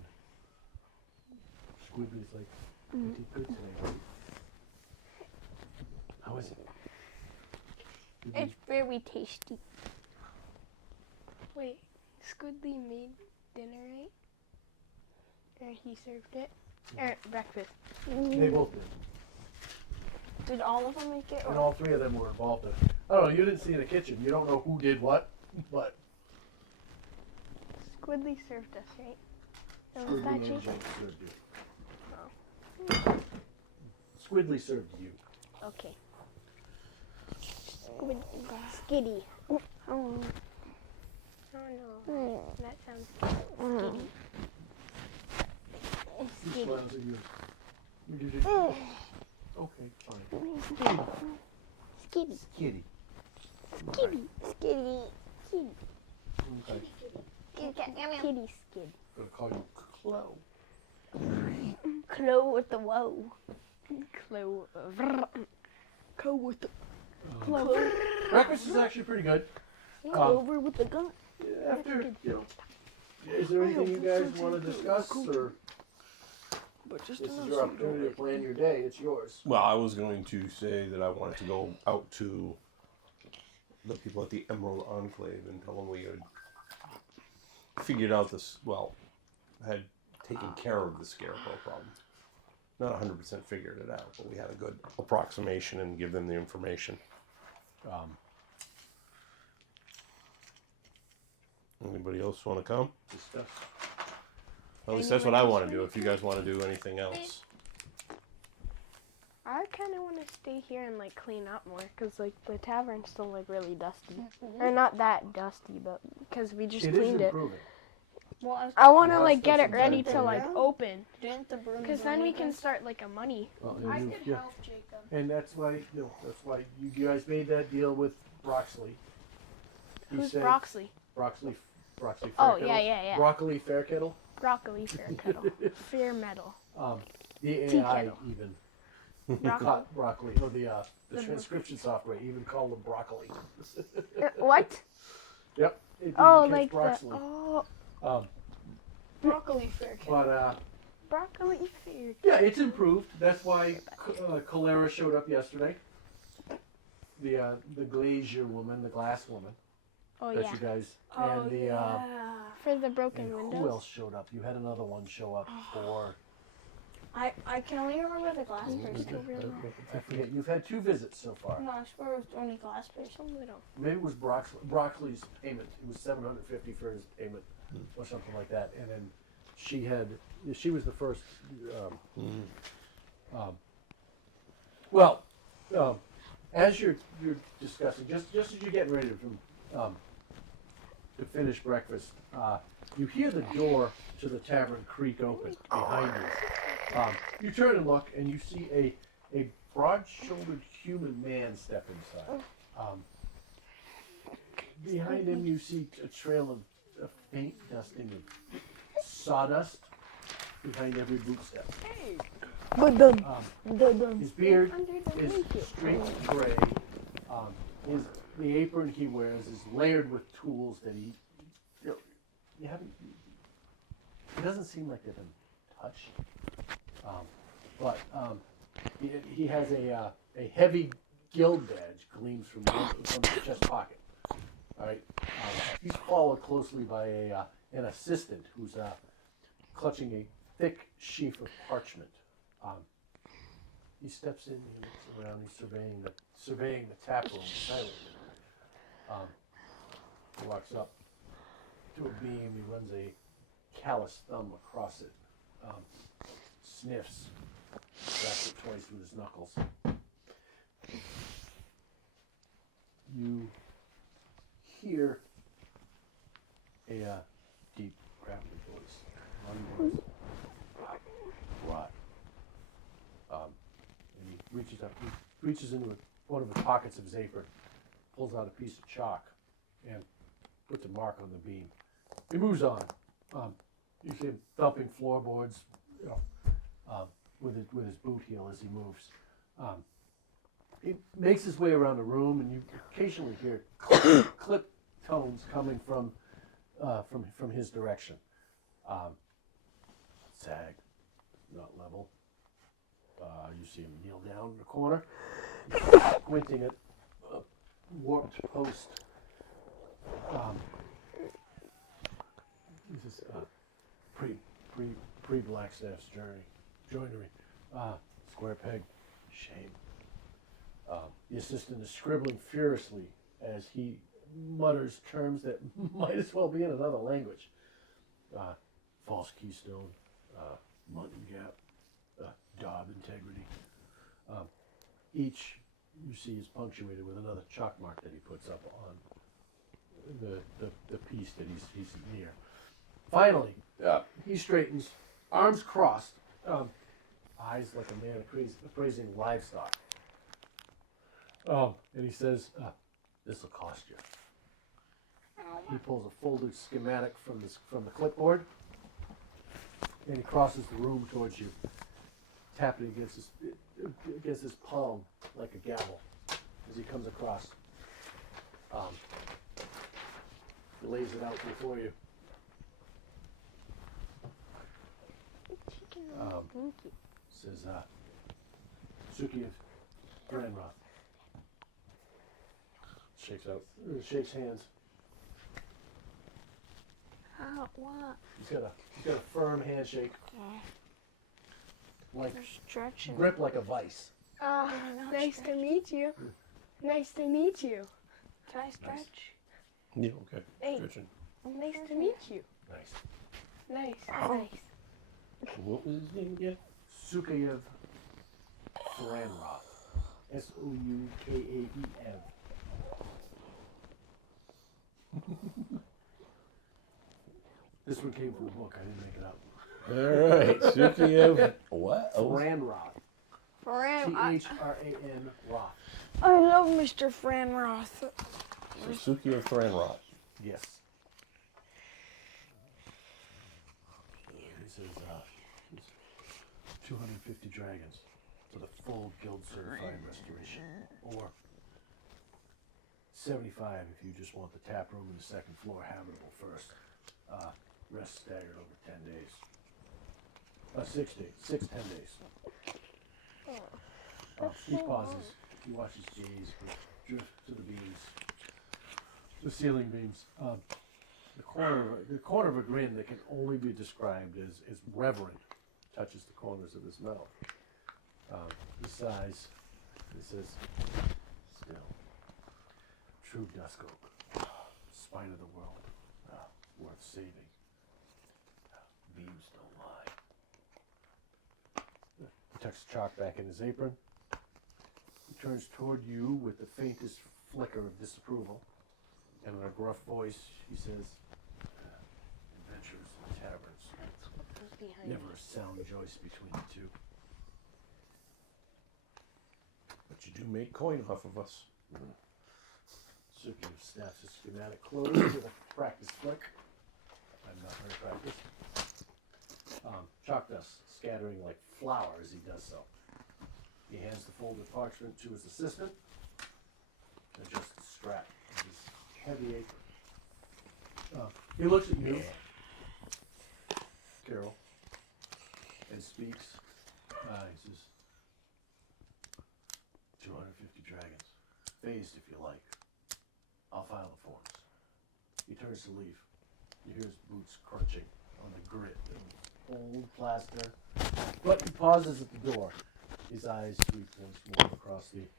Squiggly's like, "You did good today, right? How is it?" Did you- It's very tasty. Wait, Squidly made dinner, right? Or he served it? Or breakfast. They both did. Did all of them make it? And Or? all 3 of them were involved in it. I don't know, you didn't see in the kitchen. You don't know who did what, but Squidly served us, right? That was Squiggly that and cheap. Jake served you. Squiggly served you. Okay. Skitty. Oh no. That sounds skitty. He smiles at you. You did. Okay, fine. Skitty. Kitty. Skitty. Skitty. Okay. Kitty skid. I'm gonna call you Chloe. Chloe with the woe. Go with the Breakfast is actually pretty good. Over with the gun. After, is there anything you guys want to discuss, or this is your opportunity to plan your day? It's yours. Well, I was going to say that I wanted to go out to the people at the Emerald Enclave and tell them we had figured out this, had taken care of the scarecrow problem. Not 100% figured it out, but we had a good approximation and give them the information. Anybody else want to come? Discuss. At least that's what I want to do. If you guys want to do anything else. I kind of want to stay here and like clean up more because like the tavern's still like really dusty. Or not that dusty, but because we just It is cleaned it. improving. Well, I want to Yeah, like get that's it ready something to to like do. open didn't the broom? because then we can start like a money. Well, I and could you- help Jacob. And that's why you guys made that deal with Broxley. He Who's said- Broxley? Broxley Fairkettle. Oh, yeah. Broccoli Fairkettle. Broccoli, fair kettle, fair metal. The Tea AI kettle. even Broccoli. caught broccoli. Or the transcription software even called them broccoli. What? Yep. It didn't Oh, catch like Broxley. Broccoli fair kid. But broccoli fair. yeah, it's improved. That's why Cholera showed up yesterday. The glazier woman, the glass woman. Oh that yeah. you guys Oh, and the For the broken and windows. who else showed up? You had another one show up for I can only remember the glass person. I forget. You've had 2 visits so far. No, I swear it was only glass person. Maybe it was Broccoli's payment. It was $750 for his payment, or something like that. And then she was the first. As you're discussing, just as you're getting ready to finish breakfast, you hear the door to the tavern creak open behind you. You turn and look, and you see a broad-shouldered human man step inside. Behind him, you see a trail of faint dusting of sawdust behind every boot step. His beard is straight gray. The apron he wears is layered with tools that he haven't. It doesn't seem like they've been touched. He has a heavy guild badge gleams from his chest pocket. All right. He's followed closely by an assistant who's clutching a thick sheaf of parchment. He steps in, he looks around, he's surveying the tap room silently. He walks up to a beam, he runs a callous thumb across it, sniffs, wraps it twice with his knuckles. You hear a deep, gravelly voice. One voice. Rot. And he reaches up, he reaches into one of the pockets of his apron, pulls out a piece of chalk, and puts a mark on the beam. He moves on. You see him thumping floorboards, with his boot heel as he moves. He makes his way around the room, and you occasionally hear clip tones coming from his direction. Sagged, not level. You see him kneel down in the corner, squinting at a warped post. This is pre Blackstaff's joinery. Square peg, shame. The assistant is scribbling furiously as he mutters terms that might as well be in another language. False keystone, mutton gap, daub integrity. Each you see is punctuated with another chalk mark that he puts up on the piece that he's near. Finally, he straightens, arms crossed, eyes like a man appraising livestock. And he says, "This will cost you." He pulls a folded schematic from the clipboard, and he crosses the room towards you, tapping against his palm like a gavel as he comes across. He lays it out before you. Says, Suki of Branroth. Shakes hands. What? He's got a firm handshake. Like Stretching. grip like a vice. Nice to meet you. Nice to meet you. Can I stretch? Yeah, okay. Hey. Stretching. Nice to meet you. Nice. Nice. What was his name again? Sukayev Franroth. Soukaev. This one came from a book. I didn't make it up. All right, Sukiev. What? Franroth. Fran. Thran Roth. I love Mr. Franroth. So Sukiev Thranrot. Yes. He says 250 dragons for the full guild certified restoration, or 75 if you just want the tap room and the second floor habitable first. Rest staggered over 10 days. 6 days. 10 days. He pauses. He watches gaze drift to the beams, the ceiling beams. The corner of a grin that can only be described as reverent touches the corners of his mouth. He sighs. He says, "Still, true dusk oak, spine of the world, worth saving. Beams don't lie." He tucks chalk back in his apron. He turns toward you with the faintest flicker of disapproval, and in a gruff voice, he says, "Adventures in taverns. Never a sound choice between the two." But you do make coin off of us. Suki snaps his schematic closed with a practice flick. I'm not very practiced. Chalk dust scattering like flour as he does so. He hands the folded parchment to his assistant and adjusts the strap of his heavy apron. He looks at you, Carol, and speaks. He says, 250 dragons. Phased if you like. I'll file the forms. He turns to leave. You hear his boots crunching on the grit of old plaster. But he pauses at the door. His eyes sweep once more across the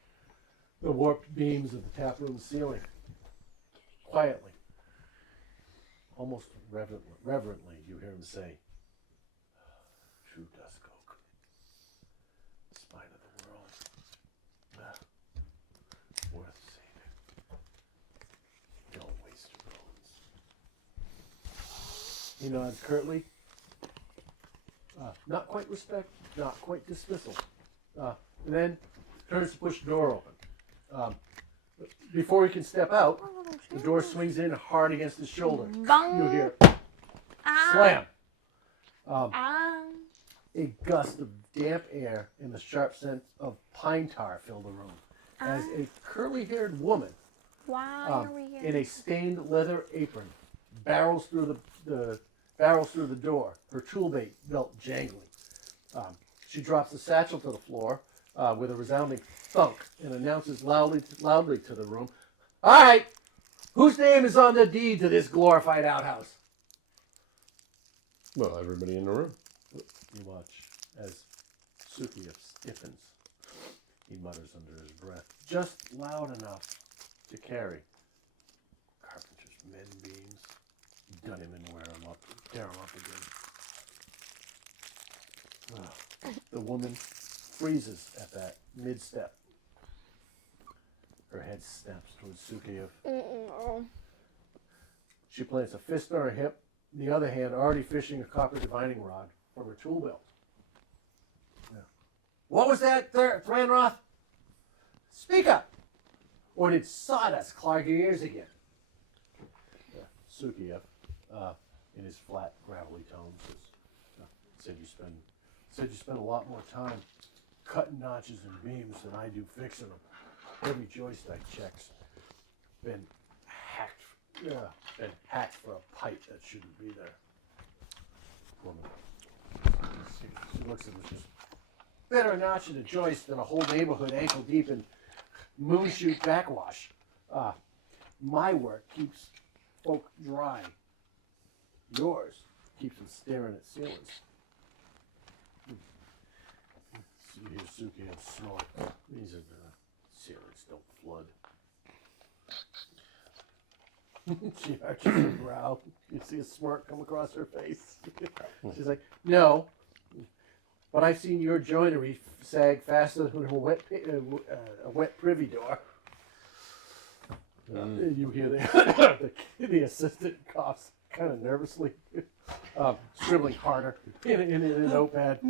warped beams of the taproom ceiling. Quietly, almost reverently, you hear him say, "True dusk oak, spine of the world, worth saving. Don't waste your bones." He nods curtly. Not quite respect, not quite dismissal. And then turns to push the door open. Before he can step out, the door swings in hard against his shoulder. Bang. You hear Ah. slam. Ah. A gust of damp air and the sharp scent of pine tar fill the room as a curly-haired woman Why are we here? in a stained leather apron barrels through the door, her tool belt jangling. She drops the satchel to the floor with a resounding thunk and announces loudly to the room, "All right, whose name is on the deed to this glorified outhouse?" Well, everybody in the room. You watch as Sukiya stiffens. He mutters under his breath, just loud enough to carry. "Carpenter's men beams. Done him and wear him up. Tear him up again." The woman freezes at that mid-step. Her head snaps towards Sukiya. She plants a fist on her hip, the other hand already fishing a copper divining rod from her tool belt. "What was that, Thranroth? Speak up! Or did sawdust clog your ears again?" Sukiya, in his flat, gravelly tones, said you spend a lot more time cutting notches and beams than I do fixing them. Every joist I check's been hacked for a pipe that shouldn't be there. Woman. She looks at him and says, "Better a notch in a joist than a whole neighborhood ankle deep in moonshoot backwash. My work keeps folk dry. Yours keeps them staring at ceilings." So you hear Sukiya snort. These are ceilings don't flood. She arches her brow. You see a smirk come across her face. She's like, "No, but I've seen your joinery sag faster than a wet privy door." You hear the assistant coughs kind of nervously, scribbling harder in a notepad,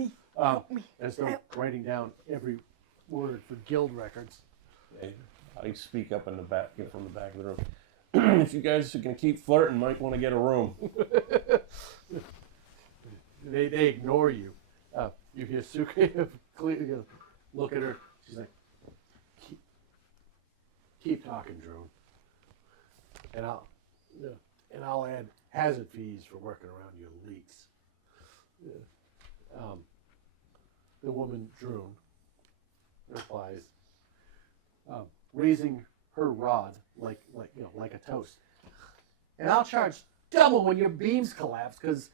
as though writing down every word for guild records. I speak up from the back of the room. If you guys are going to keep flirting, might want to get a room. They ignore you. You hear Sukiya look at her. She's like, keep talking, drone. And I'll add hazard fees for working around your leaks." The woman, Drone, replies, raising her rod like a toast. "And I'll charge double when your beams collapse because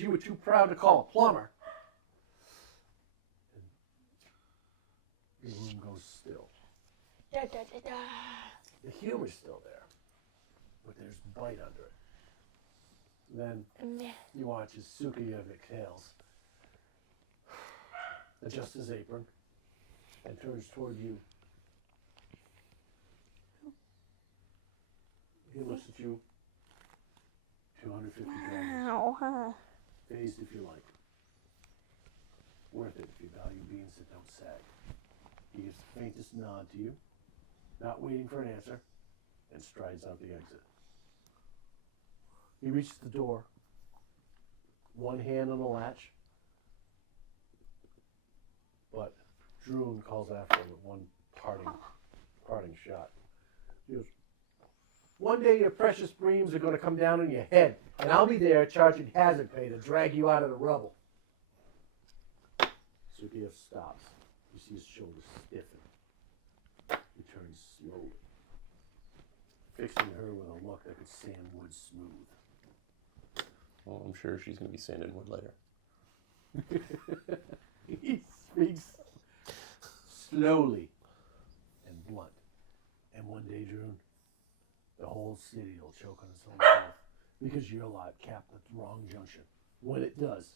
you were too proud to call a plumber." The room goes still. Da, da, da, da. The humor's still there, but there's bite under it. Then you watch as Sukiya exhales, adjusts his apron, and turns toward you. He looks at you. 250 grams. Ow. Phased if you like. Worth it if you value beans that don't sag. He gives the faintest nod to you, not waiting for an answer, and strides out the exit. He reaches the door, one hand on the latch, but Droon calls after him with one parting shot. He goes, "One day your precious breams are going to come down on your head, and I'll be there charging hazard pay to drag you out of the rubble." Sukiya stops. You see his shoulders stiffen. He turns slowly, fixing her with a look that could sand wood smooth. Well, I'm sure she's going to be sanding wood later. He speaks slowly and blunt. And one day, Droon, the whole city will choke on its own mouth because your lot capped at the wrong junction. When it does,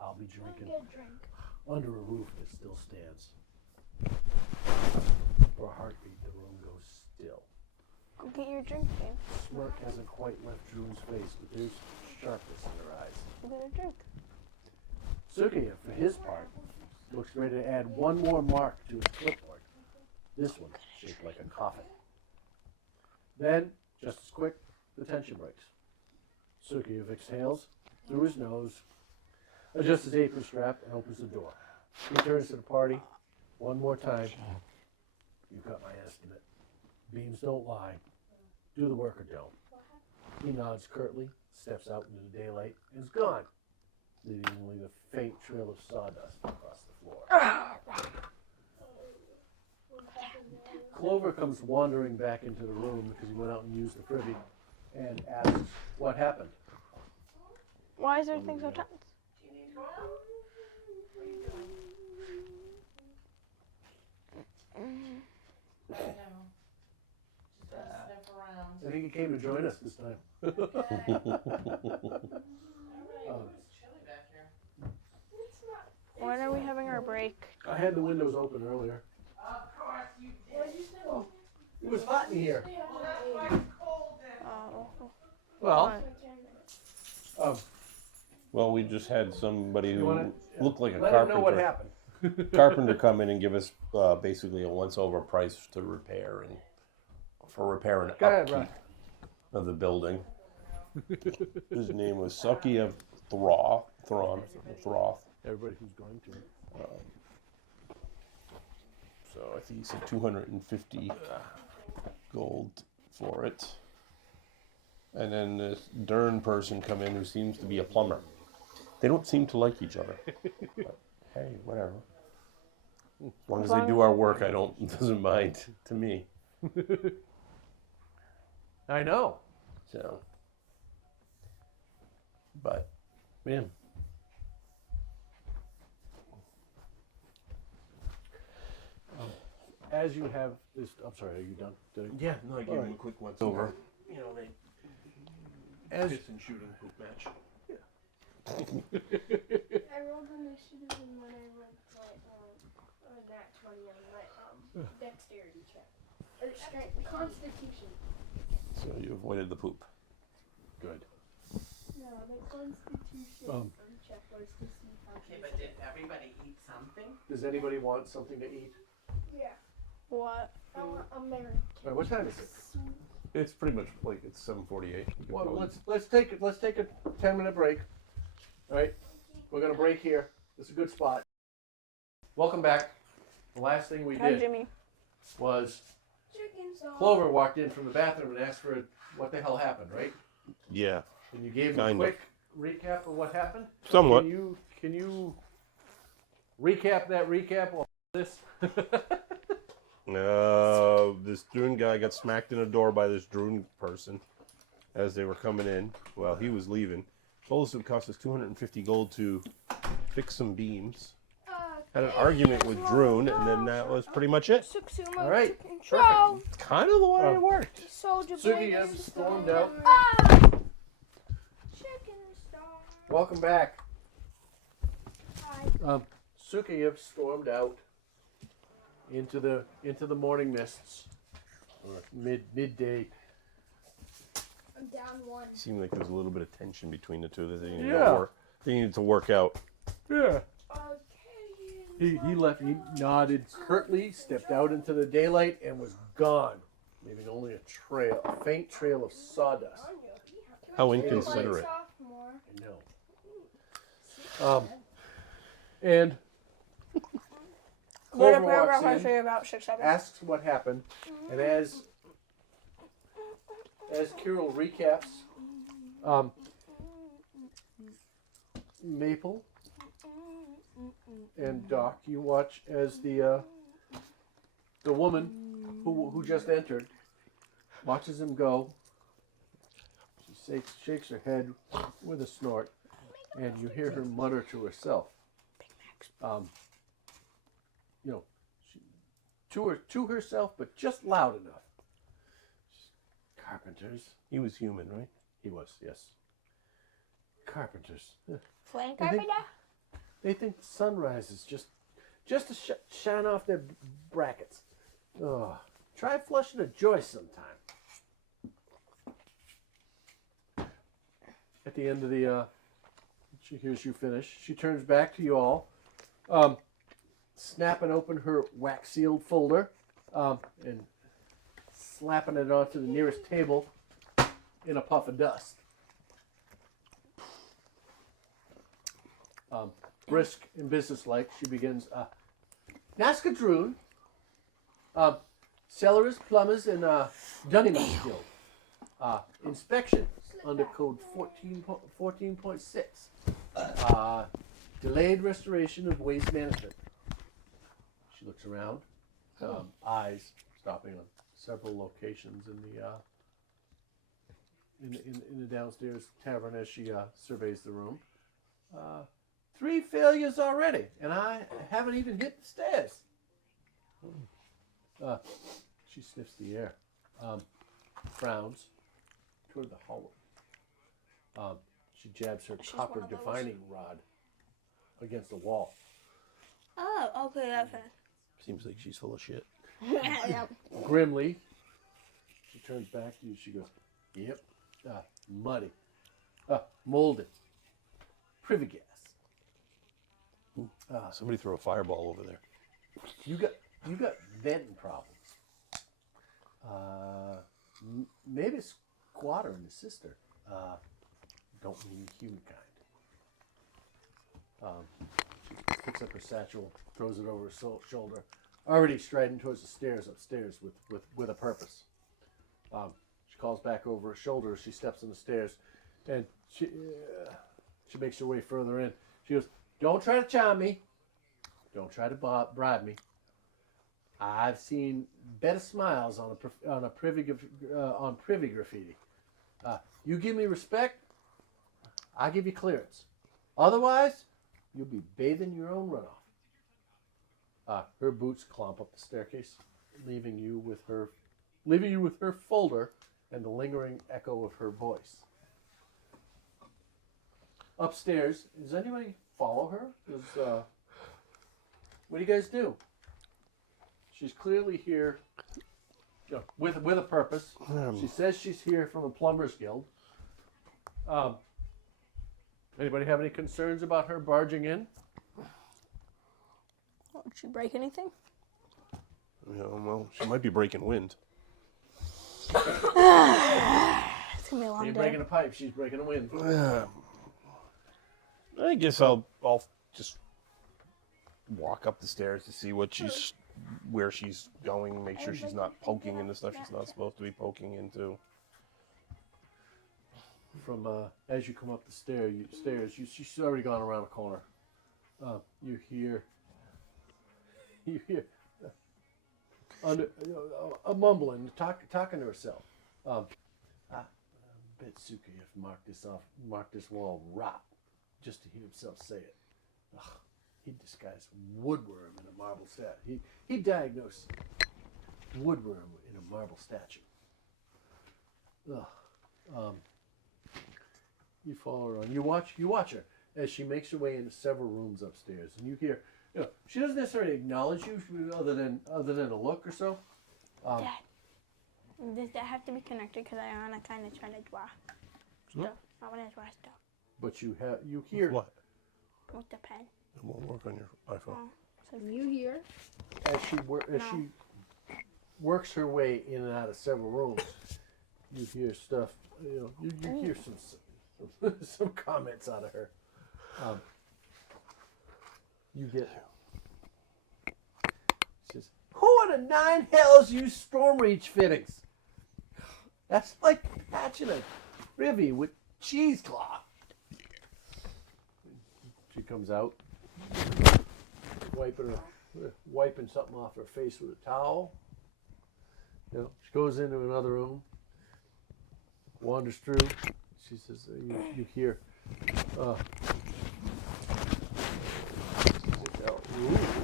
I'll be drinking Get a drink. under a roof that still stands. For a heartbeat, the room goes still. Go get your drink, babe. Smirk hasn't quite left Droon's face, but there's sharpness in her eyes. Go get a drink. Sukiya, for his part, looks ready to add one more mark to his clipboard. This one shaped like a coffin. Then, just as quick, the tension breaks. Sukiya exhales through his nose, adjusts his apron strap, and opens the door. He turns to the party one more time. You got my estimate. Beams don't lie. Do the work or don't. He nods curtly, steps out into the daylight, and is gone, leaving only the faint trail of sawdust across the floor. Clover comes wandering back into the room because he went out and used the privy, and asks what happened. Why is everything so tense? I know. Just gonna sniff around. I think he came to join us this time. Alright, it's chilly back here. When are we having our break? I had the windows open earlier. Of course you did. Oh, it was hot in here. Well, that's why it's cold then. Oh. Well, Well, we just had somebody you who want to looked like a let him know what carpenter. happened. Carpenter come in and give us basically a once-over price to repair and Go ahead, upkeep Ryan. of the building. His name was Sukiya Throth. Everybody who's going to. So I think he said 250 gold for it. And then this Dern person come in who seems to be a plumber. They don't seem to like each other. But, hey, whatever. As long as they do our work, it doesn't mind to me. I know. So, but Man. As you have this, I'm sorry, are you done? yeah, no, I gave Alright. him a quick once over. You know, they As piss and shooting poop match. I rolled initiative and when I rolled that 20 on my dexterity check. Or strength, constitution. So you avoided the poop. Good. No, the constitution check was to see how Okay, but did everybody eat something? Does anybody want something to eat? Yeah. What? I want American. All right, what time is it? It's pretty much like it's 7:48. Well, let's take a 10-minute break. All right, we're gonna break here. This is a good spot. Welcome back. The last thing we Hi, did Jimmy. was Chicken sauce. Clover walked in from the bathroom and asked for what the hell happened, right? Yeah, And you gave him a Kinda. quick recap of what happened. somewhat. Can you recap that recap of this? This Droon guy got smacked in the door by this Droon person as they were coming in. Well, he was leaving. Told us it would cost us 250 gold to fix some beams. had an argument with Droon, and then that was pretty much it. Suksuma All right, took control. It's kind of the way it worked. Soldier Suki boy has named stormed Star. out. Ah! Chicken Star. Welcome back. Hi. Suki have stormed out into the morning mists, or midday. I'm down one. Seemed like there was a little bit of tension between the two that they needed, Yeah. to, work, they needed to work out. Yeah. Okay. He left. He nodded curtly, stepped out into the daylight, and was gone, leaving only a faint trail of sawdust. How inconsiderate. Sophomore. I know. And What a Clover paragraph I walks in, say about 6-7. asks what happened, and as Kirill recaps, Maple and Doc, you watch as the woman who just entered watches him go. She shakes her head with a snort, and you hear her mutter to herself. To herself, but just loud enough. Carpenters. He was human, right? He was, yes. Carpenters. Flame I think- carpenter? They think the sun rises just to shine off their brackets. Oh, try flushing a joist sometime. At the end of the, she hears you finish. She turns back to you all, snapping open her wax-sealed folder, and slapping it onto the nearest table in a puff of dust. Brisk and businesslike, she begins, Nazca Droon, Cellars, Plumbers, and Dunnyman's Guild. Inspection under code 14.6. Delayed restoration of waste management. She looks around, eyes stopping on several locations in the downstairs tavern as she surveys the room. 3 failures already, and I haven't even hit the stairs. She sniffs the air, frowns toward the hallway. She jabs her copper one of those. divining rod against the wall. Oh, okay, that's it. Seems like she's full of shit. Yep. Grimly, she turns back to you. She goes, "Yep, muddy, molded, privy gas. Somebody throw a fireball over there. You got venting problems. Maybe a squatter and his sister. Don't mean humankind." She picks up her satchel, throws it over her shoulder, already striding towards the stairs upstairs with a purpose. She calls back over her shoulder as she steps on the stairs, and she makes her way further in. She goes, "Don't try to charm me. Don't try to bribe me. I've seen better smiles on privy graffiti. You give me respect, I give you clearance. Otherwise, you'll be bathing your own runoff." Her boots clomp up the staircase, leaving you with her folder and the lingering echo of her voice. Upstairs, does anybody follow her? What do you guys do? She's clearly here, with a purpose. She says she's here from the Plumbers Guild. Anybody have any concerns about her barging in? Did she break anything? Well, she might be breaking wind. It's gonna be a long You're day. breaking a pipe. She's breaking a wind. I guess I'll just walk up the stairs to see where she's going, make sure she's not poking into stuff she's not supposed to be poking into. From as you come up the stairs, she's already gone around a corner. You hear a mumbling, talking to herself. I bet Suki have marked this wall rot just to hear himself say it. Ugh, he disguised woodworm in a marble statue. He diagnosed woodworm in a marble statue. Ugh. You follow her on. You watch her as she makes her way into several rooms upstairs, and you hear, she doesn't necessarily acknowledge you other than a look or so. Dad, does that have to be connected? Because I want to kind of try to draw stuff. I want to draw stuff. But you hear What? With the pen. It won't work on your iPhone. Oh, so You hear? as she works her way in and out of several rooms. You hear stuff. You hear some comments out of her. You get. She says, "Who in the nine hells use storm reach fittings? That's like patching a privy with cheesecloth." She comes out, wiping something off her face with a towel. She goes into another room, wanders through. She says, "You hear."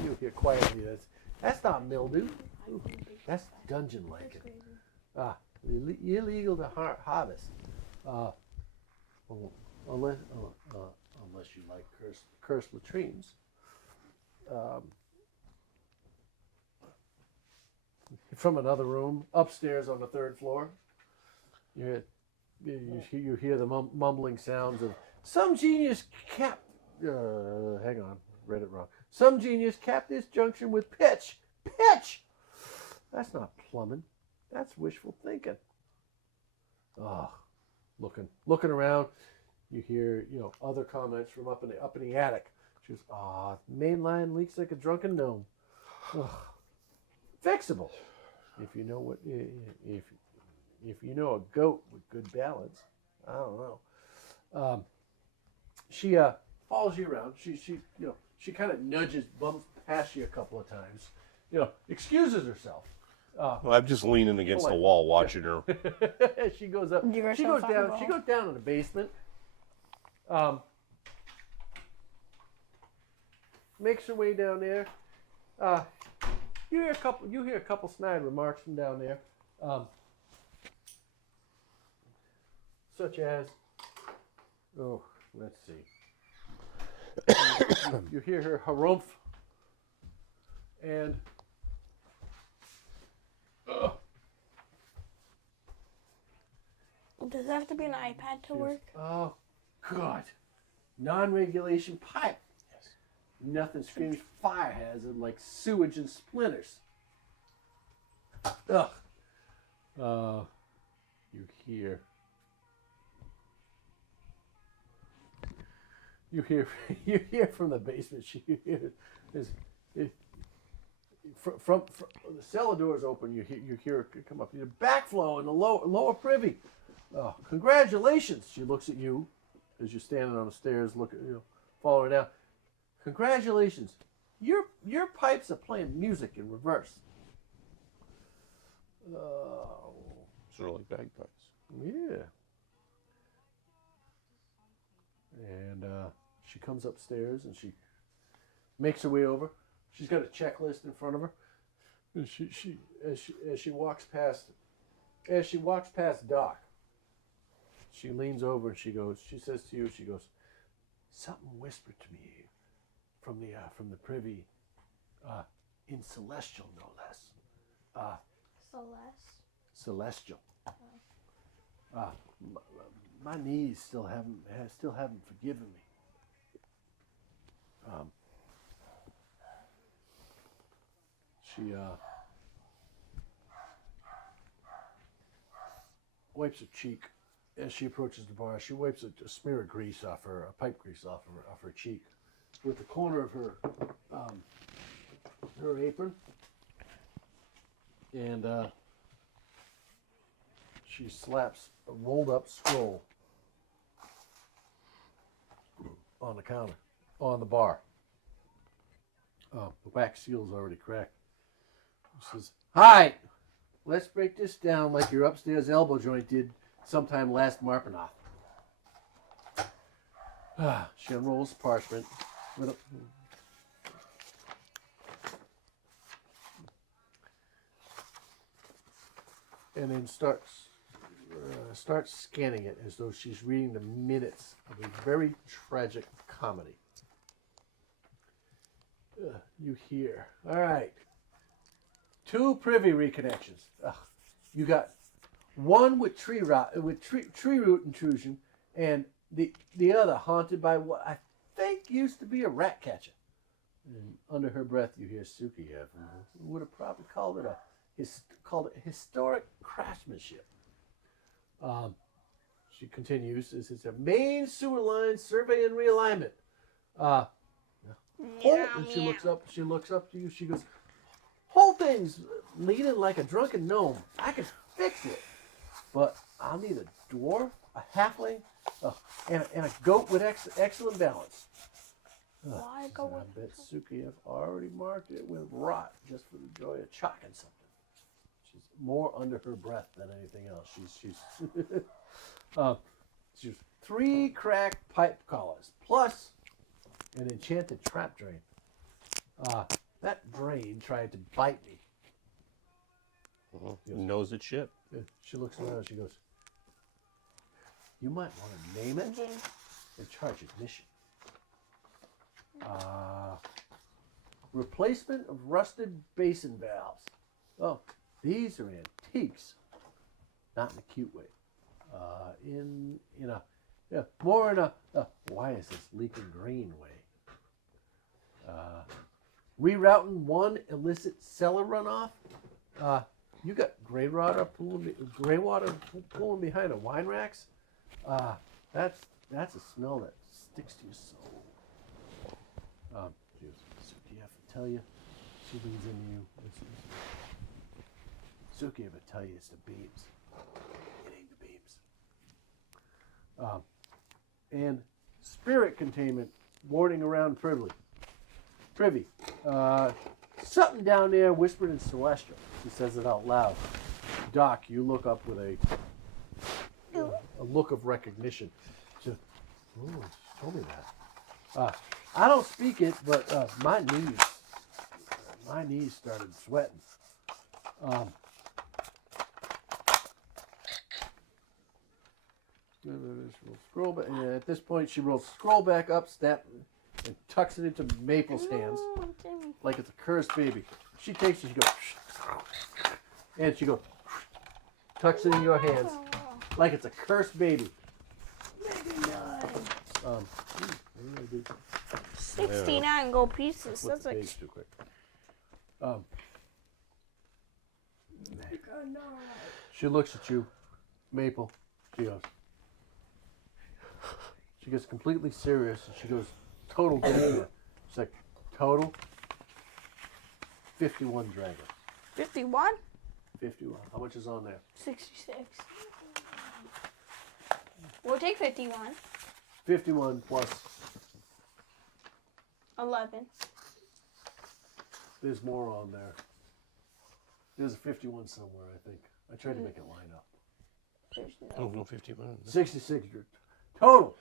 You hear quietly. That's not mildew. Ooh, that's dungeon lichen. Illegal to harvest. Unless you like cursed latrines. From another room, upstairs on the third floor, you hear the mumbling sounds of some genius cap. Hang on, read it wrong. Some genius capped this junction with pitch. Pitch. That's not plumbing. That's wishful thinking. Looking around, you hear other comments from up in the attic. She goes, main line leaks like a drunken gnome. Fixable. If you know if you know a goat with good balance. I don't know. She follows you around. She kind of bumps past you a couple of times. Excuses herself. Well, I'm just leaning against the wall watching her. She goes up. Give her She some goes down. fireball. She goes down in the basement. Makes her way down there. You hear a couple snide remarks from down there, such as, let's see. You hear her harumph, and does it have to be an iPad to work? oh God, non-regulation pipe. Nothing screams fire hazard like sewage and splinters. Ugh. You hear from the basement. From the cellar doors open. You hear it come up. Backflow in the lower privy. Congratulations. She looks at you as you're standing on the stairs, following down. Congratulations. Your pipes are playing music in reverse. Sort of like bagpipes. Yeah. And she comes upstairs and she makes her way over. She's got a checklist in front of her. And as she walks past Doc, she leans over and she says to you, something whispered to me from the privy, in celestial, no less. Celestial. My knees still haven't forgiven me. She wipes her cheek as she approaches the bar. She wipes a smear of grease off pipe grease off her cheek with the corner of her apron, and she slaps a rolled up scroll on the counter, on the bar. The wax seal's already cracked. She says, "Hi, let's break this down like your upstairs elbow joint did sometime last Marpanoth." She unrolls parchment and then starts scanning it as though she's reading the minutes of a very tragic comedy. You hear. All right. 2 privy reconnections. You got one with tree root intrusion, and the other haunted by what I think used to be a rat catcher. And under her breath, you hear Sukiev would have probably called it historic craftsmanship. She continues. This is a main sewer line survey and realignment. And she looks up to you. She goes, "Whole thing's leaning like a drunken gnome. I can fix it, but I'll need a dwarf, a halfling, and a goat with excellent balance." Why go I bet Sukiev already marked it with rot just for the joy of chalking something. She's more under her breath than anything else. She's 3 cracked pipe collars plus an enchanted trap drain. That drain tried to bite me. Knows its shit. She looks around. She goes, "You might want to name it and charge admission." Replacement of rusted basin valves. Oh, these are antiques. Not in a cute way. More in a why is this leaking green way. Rerouting one illicit cellar runoff. You got gray water pooling behind the wine racks. That's a smell that sticks to your soul. Suki, I have to tell you. She leans into you. Suki, I have to tell you, it's the beams. It ain't the beams. And spirit containment warding around Privy. Something down there whispered in Celestial. She says it out loud. Doc, you look up with a look of recognition. She told me that. I don't speak it, but my knees started sweating. Scroll back. At this point, she rolls scroll back up, step, and tucks it into Maple's hands like it's a cursed baby. She takes it, she goes, and she goes, tucks it in your hands like it's a cursed baby. 69 gold pieces. Flip That's the like page too quick. She looks at you, Maple. She gets completely serious, and she goes, "Total dragon." She's like, "Total 51 dragons." 51? 51. How much is on there? 66. We'll take 51. 51 plus. 11. There's more on there. There's a 51 somewhere, I think. I tried to make it line up. There's No 51. 66 total.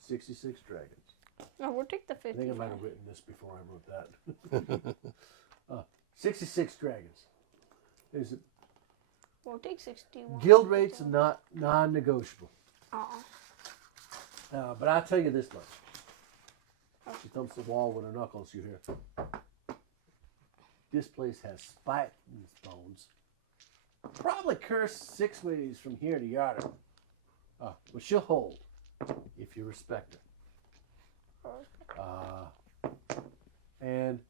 66 dragons. No, we'll take the I think 50. I might have written this before I wrote that. 66 dragons. There's We'll take 61. guild rates are not non-negotiable. But I'll tell you this much. She thumps the wall with her knuckles. You hear. This place has spite in its bones. Probably cursed 6 ways from here to yonder. But she'll hold if you respect her. And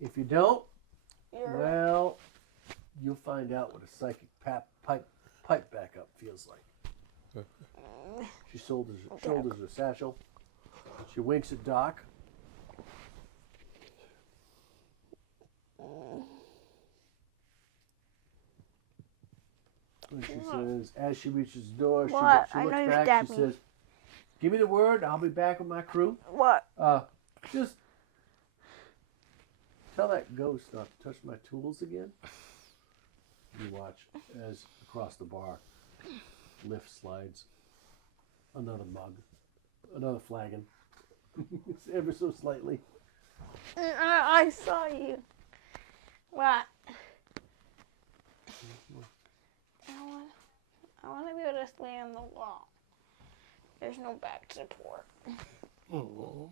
if you don't, well, you'll find out what a psychic pipe backup feels like. She shoulders her satchel. She winks at Doc. And she says, as she reaches the door, she looks back. She says, "Give me the word. I'll be back with my crew." What? Just tell that ghost not to touch my tools again. You watch as across the bar, lift slides. Another mug. Another flagon. Ever so slightly. I saw you. What? I want to be able to lay on the wall. There's no back support. Oh,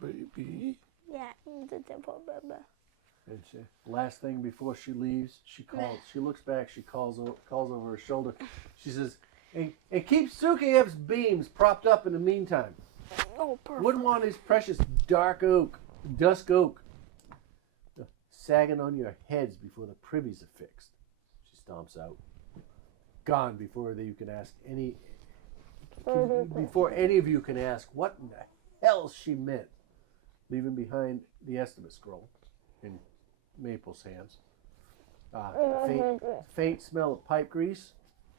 baby. Yeah, the devil, baby. And last thing before she leaves, she calls. She looks back. She calls over her shoulder. She says, "And keep Sukiev's beams propped up in the meantime. Oh, perfect. Wouldn't want his precious dusk oak, sagging on your heads before the privies are fixed." She stomps out, gone before you can ask any. Before any of you can ask what in the hell she meant, leaving behind the estimate scroll in Maple's hands. Faint smell of pipe grease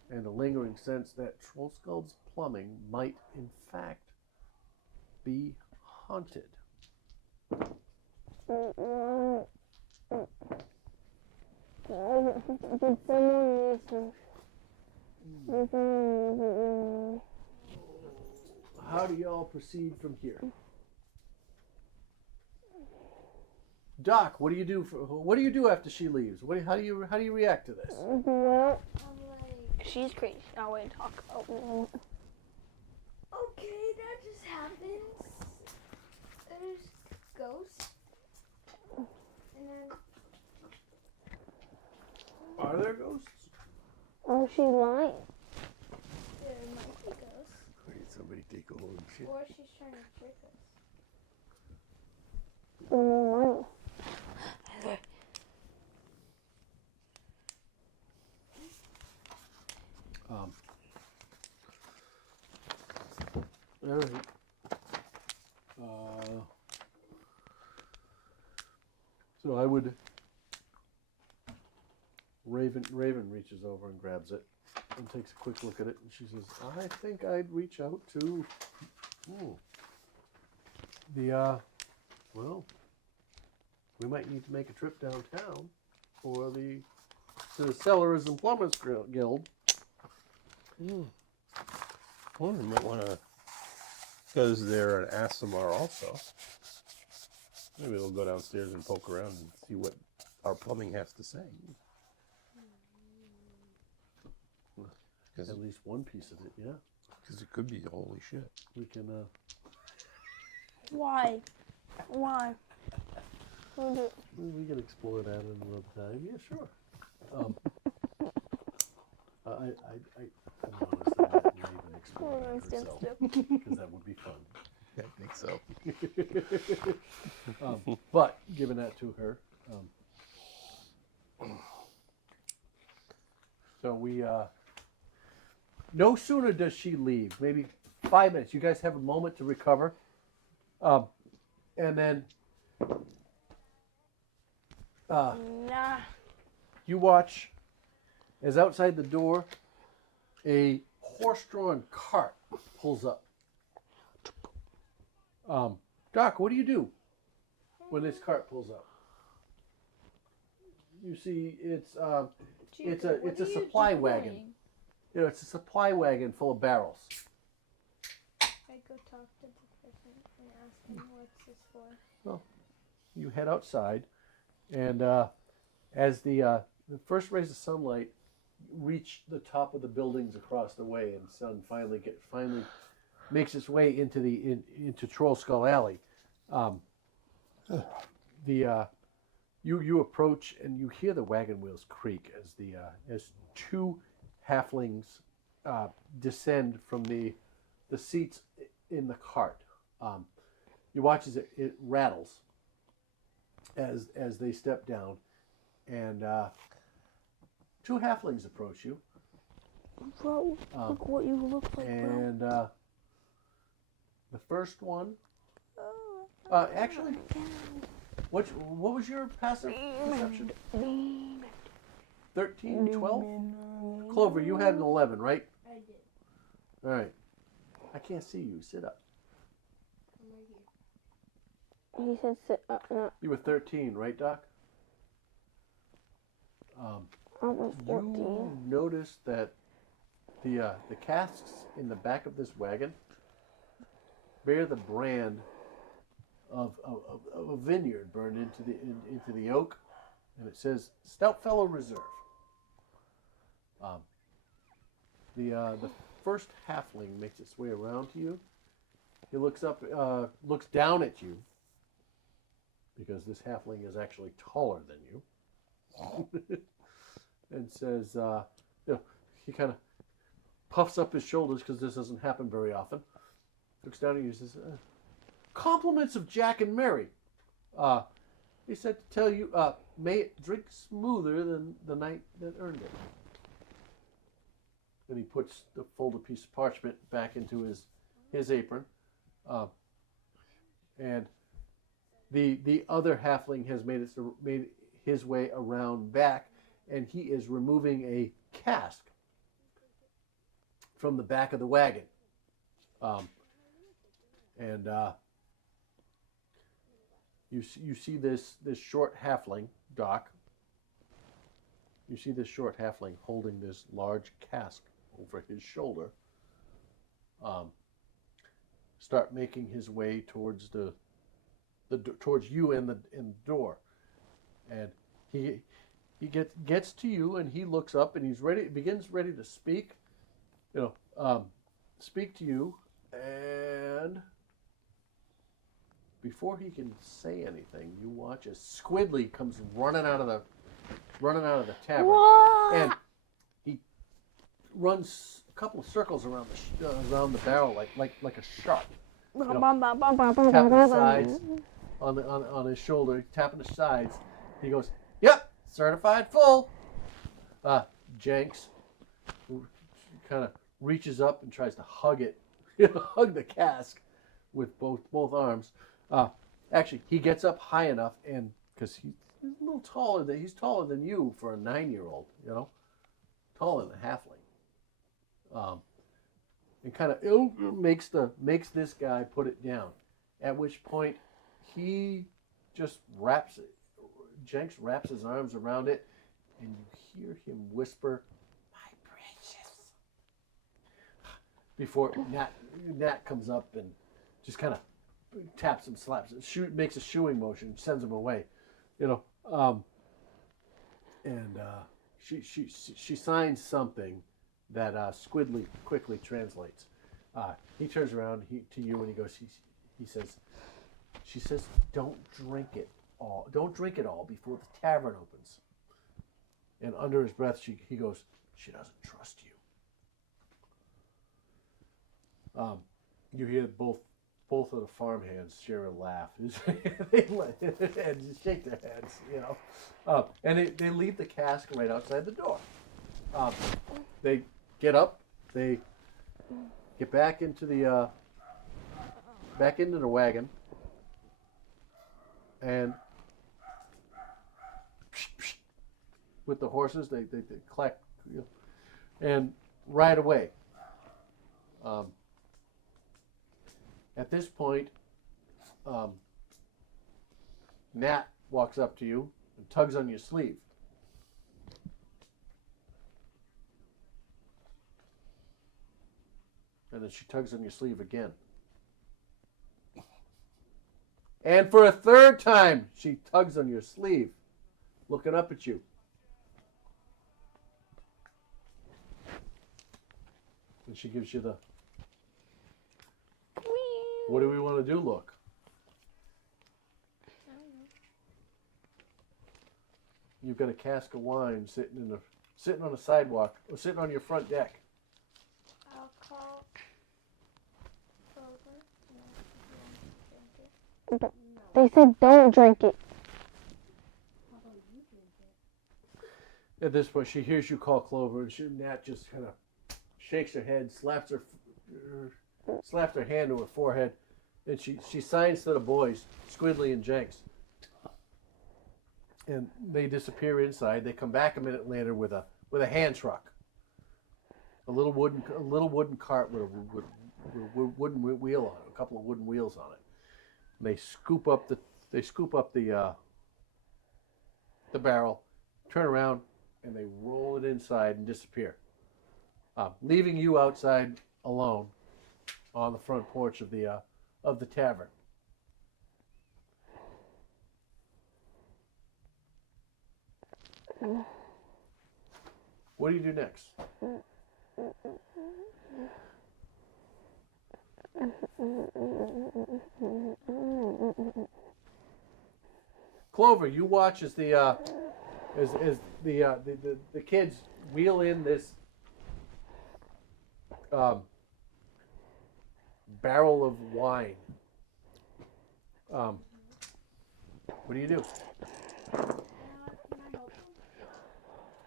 and a lingering sense that Trollskuld's plumbing might, in fact, be haunted. How do y'all proceed from here? Doc, what do you do? What do you do after she leaves? How do you react to this? I'm like, She's crazy. I'll wait and talk. Oh. okay, that just happens. There's ghosts. And then Are there ghosts? Oh, she's lying. there might be ghosts. Wait, somebody take a hold of shit. Or she's trying to trick us. All right. So I would. Raven reaches over and grabs it and takes a quick look at it, and she says, "I think I'd reach out to well, we might need to make a trip downtown for to the Cellars and Plumbers Guild." Well, we might want to, because they're an Asimar also. Maybe we'll go downstairs and poke around and see what our plumbing has to say. At least one piece of it, yeah. Because it could be holy shit. We can. Why? We can explore that another time. Yeah, sure. I noticed that I didn't even explore that herself, because that would be fun. I think so. But giving that to her. So we. No sooner does she leave, maybe 5 minutes. You guys have a moment to recover, and then. Nah. You watch as outside the door a horse-drawn cart pulls up. Doc, what do you do when this cart pulls up? You see, it's a supply wagon. You know, it's a supply wagon full of barrels. I go talk to the person and ask him what's this for. You head outside, and as the first rays of sunlight reach the top of the buildings across the way, and sun finally makes its way into Troll Skull Alley, you approach and you hear the wagon wheels creak as two halflings descend from the seats in the cart. You watch as it rattles as they step down, and two halflings approach you. Bro, look what you look like, bro. And the first one, actually, what was your passive perception? 13, 12? Clover, you had an 11, right? I did. All right. I can't see you. Sit up. I'm right here. He said sit up, not You were 13, right, Doc? almost 14. You noticed that the casks in the back of this wagon bear the brand of a vineyard burned into the oak, and it says Stout Fellow Reserve. The first halfling makes its way around to you. He looks up, looks down at you, because this halfling is actually taller than you, and says, he kind of puffs up his shoulders because this doesn't happen very often. Looks down at you and says, compliments of Jack and Mary. He said to tell you, may it drink smoother than the night that earned it. Then he puts the folded piece of parchment back into his apron. And the other halfling has made his way around back, and he is removing a cask from the back of the wagon. You see this short halfling, Doc. You see this short halfling holding this large cask over his shoulder. Start making his way towards towards you and the door, and he gets to you, and he looks up, and begins ready to speak. Speak to you, and before he can say anything, you watch as Squidly comes running out of the tavern. What? And he runs a couple of circles around the barrel like a shark. Tapping the sides on his shoulder, tapping the sides. He goes, "Yep, certified full." Jenks kind of reaches up and tries to hug it, hug the cask with both arms. Actually, he gets up high enough, and because he's a little taller he's taller than you for a 9-year-old, taller than a halfling. And kind of makes this guy put it down. At which point, he just Jenks wraps his arms around it, and you hear him whisper, "My precious." Before Nat comes up and just kind of taps him, slaps him, makes a shooing motion, sends him away, and she signs something that Squidly quickly translates. He turns around to you and he goes, she says, don't drink it all before the tavern opens. And under his breath, he goes, she doesn't trust you. You hear both of the farmhands share a laugh. And just shake their heads, and they leave the cask right outside the door. They get up, they get back into the wagon, and with the horses, they clack, and ride away. At this point, Nat walks up to you and tugs on your sleeve. And then she tugs on your sleeve again. And for a third time, she tugs on your sleeve, looking up at you. And she gives you the, what do we want to do look? You've got a cask of wine sitting on a sidewalk, or sitting on your front deck. I'll call Clover. They said don't drink it. At this point, she hears you call Clover, and Nat just kind of shakes her head, slaps her hand to her forehead, and she signs to the boys, Squidly and Jenks. And they disappear inside. They come back a minute later with a hand truck, a little wooden cart with a wooden wheel on it, a couple of wooden wheels on it. And they scoop up the barrel, turn around, and they roll it inside and disappear, leaving you outside alone on the front porch of the tavern. What do you do next? Clover, you watch as the the kids wheel in this barrel of wine. What do you do? Can I help them?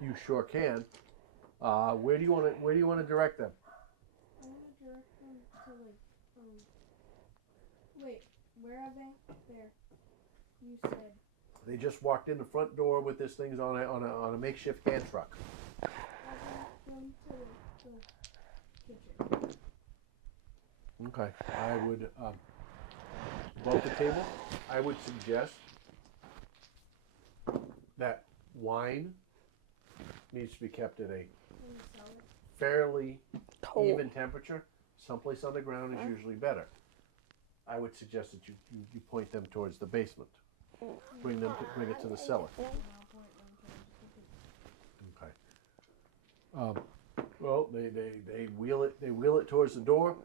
You sure can. Where do you want to direct them? I want to direct them to wait, where are they? There. You said. They just walked in the front door with this thing on a makeshift hand truck. I want them to the kitchen. Okay. I would above the table. I would suggest that wine needs to be kept at a In the cellar. fairly Cold. even temperature. Someplace on the ground is usually better. I would suggest that you point them towards the basement. Bring it to the cellar. And I'll point them towards the kitchen. Okay. Well, they wheel it towards the door,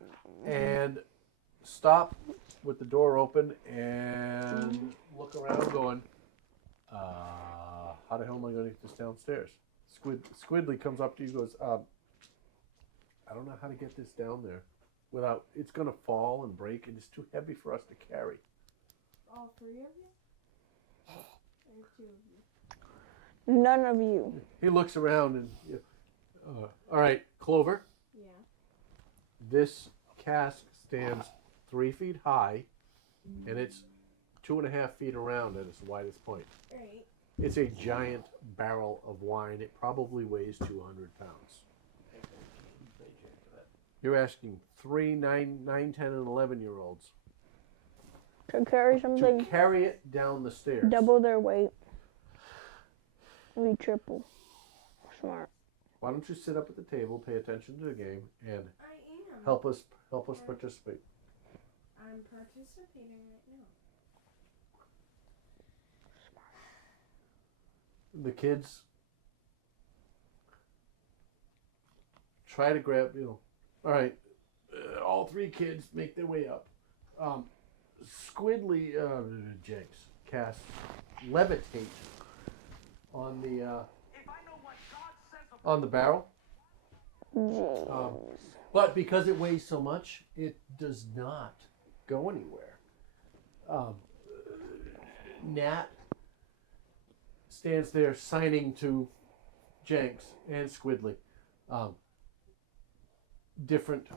and stop with the door open and look around, going, "How the hell am I going to get this downstairs?" Squidly comes up to you, and goes, "I don't know how to get this down there without. It's going to fall and break, and it's too heavy for us to carry." All three of you? Or two of you? None of you. He looks around and, all right, Clover. Yeah. This cask stands 3 feet high, and it's 2.5 feet around at its widest point. Right. It's a giant barrel of wine. It probably weighs 200 pounds. You're asking 3, 9, 10, and 11-year-olds To carry to something carry it down the stairs. double their weight. We triple. Smart. Why don't you sit up at the table, pay attention to the game, and I am. help us participate? I'm participating right now. The kids try to grab, all right, all 3 kids make their way up. Squidly, Jenks casts levitate on the barrel. But because it weighs so much, it does not go anywhere. Nat stands there signing to Jenks and Squidly. Different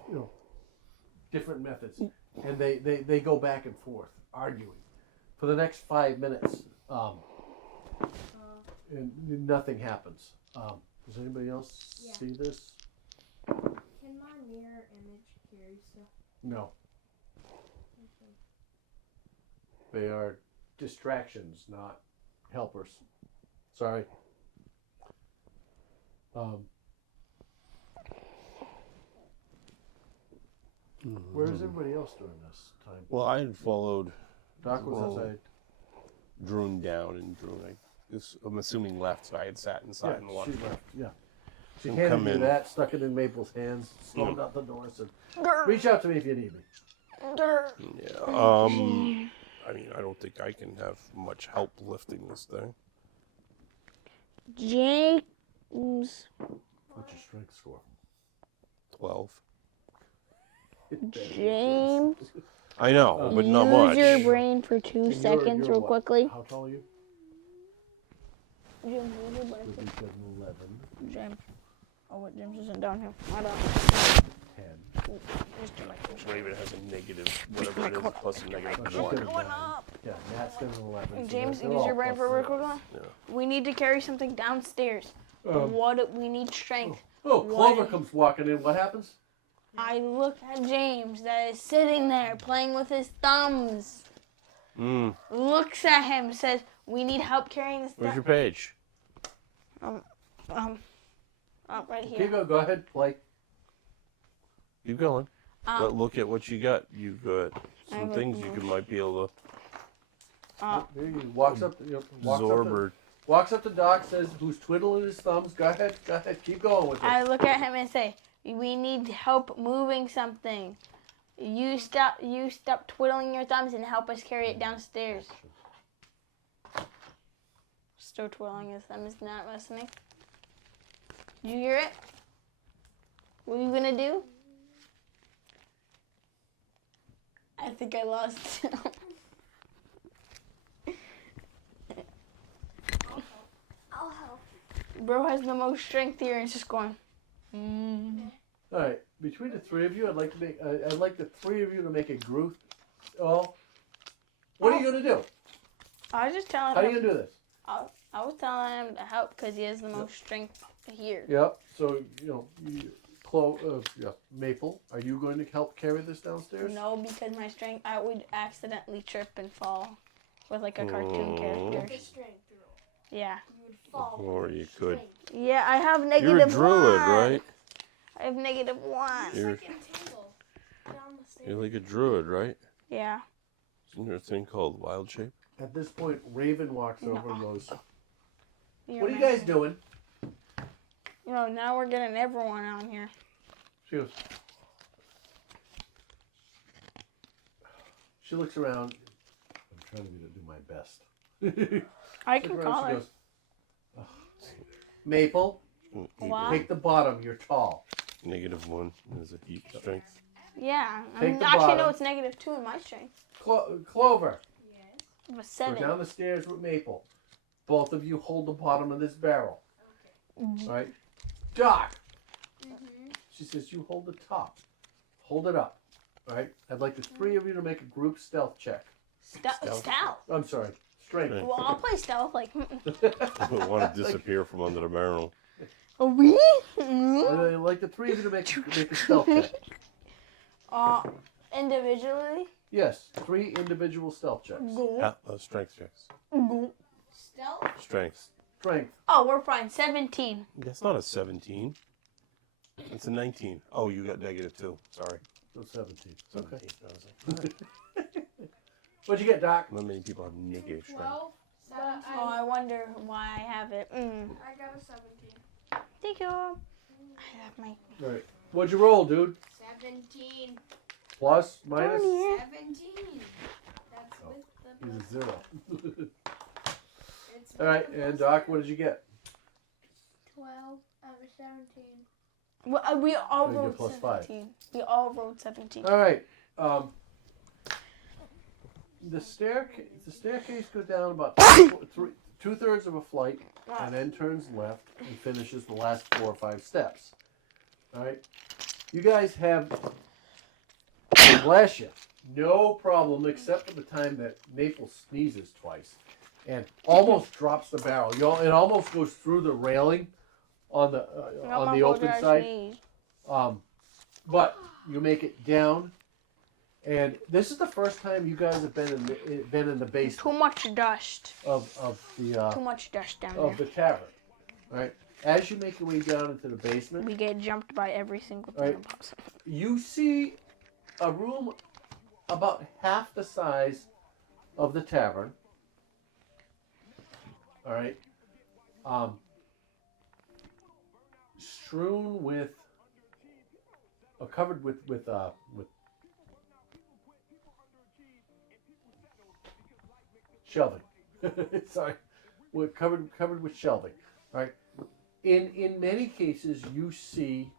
methods. And they go back and forth, arguing. For the next 5 minutes, and nothing happens. Does anybody else Yeah. see this? Can my mirror image carry stuff? No. Okay. They are distractions, not helpers. Sorry. Where is everybody else during this time? Well, I had followed Doc was Well, outside. Droon down, and Droon, I'm assuming, left, so I had sat inside and watched. she left. Yeah. She She'll handed come you in. that, stuck it in Maple's hands, slammed out the door, said, "Reach out to me if you need me." Yeah. I mean, I don't think I can have much help lifting this thing. James. What's your strength score? 12. James. I know, but not Use much. your brain for 2 And seconds, you're real what? quickly. How tall are you? James, use your brain. Would be 7, 11, for- James. Oh, wait, James isn't down here. I don't. 10. Raven has a negative, whatever it is, plus a negative 1. Going up. Yeah, Nat's got an 11. so James, they're use all your brain for a plus real quick one. Yeah. We need to carry something downstairs. We need strength. Oh, Clover What? comes walking in. What happens? I look at James that is sitting there playing with his thumbs. Looks at him, says, "We need help carrying this Where's down." your page? Right here. Okay, go ahead, play. Keep going. But look at what you got. You got some things you might be able There he walks up. to absorb Walks up to Doc, says, "Who's twiddling his thumbs? Go ahead, keep going with it." I look at him and say, We need help moving something. You stop twiddling your thumbs and help us carry it downstairs. Still twiddling his thumbs, not listening. You hear it? What are you gonna do? I think I lost him. I'll help. Bro has the most strength here and it's just going. All right, between the three of you, I'd like to make. I'd like the three of you to make a group. Oh, what are you gonna do? I was just telling How are him. you gonna do this? I was telling him to help because he has the most strength here. Yep. So Maple, are you going to help carry this downstairs? No, because my strength, I would accidentally trip and fall with like a cartoon character. The strength roll. Yeah. You would fall. Or with you your could. strength. Yeah, I have negative You're a druid, 1. right? I have negative 1. You're, Like entangle down the stairs. you're like a druid, right? Yeah. Isn't there a thing called wild shape? At this point, Raven walks No. over and goes, You're "What are you guys amazing. doing?" Now we're getting everyone on here. She goes. She looks around. I'm trying to do my best. I Look can around, call she her. goes, "Ugh. Maple, Wow. take the bottom. You're tall. -1 is a heat strength. Yeah. Take the Actually, no, bottom. it's negative 2 in my strength. Clover, Yes. I have a go 7. down the stairs with Maple. Both of you hold the bottom of this barrel. All right, Doc. Mm-hmm. She says, "You hold the top. Hold it up. All right. I'd like the three of you to make a group stealth check. Stealth. I'm sorry, strength." Strength. Well, I'll play stealth. Like, I don't want to disappear from under the barrel. we? I'd like the three of you to make a stealth check. Individually? Yes, 3 individual stealth checks. Strength checks. Stealth? Strength. Strength. Oh, we're fine. 17. That's not a 17. It's a 19. Oh, you got -2. Sorry. So 17. Okay. 17. I was like, "Alright." What'd you get, Doc? Not many people have negative strength. 12? But Oh, I wonder why I have it. I got a 17. Thank you. I have my. All right. What'd you roll, dude? 17. Plus, minus? 17. That's Oh. with the. He's a 0. It's All right, with the and plus Doc, what did you get? 12 out of 17. Well, we all Oh, you get rolled plus 5. 17. We all rolled 17. All right. The staircase goes down about 2/3 of a flight, and then turns left and finishes the last 4 or 5 steps. All right. You guys have, bless you, no problem except for the time that Maple sneezes twice and almost drops the barrel. It almost goes through the railing on the open side. But you make it down, and this is the first time you guys have been in the basement Too much dust. of the Too much dust down of there. the tavern. All right. As you make your way down into the basement, We get jumped by every single thing Right. possible. you see a room about half the size of the tavern. All right. Strewn with, covered with shelving. Sorry, we're covered with shelving. All right. In many cases, you see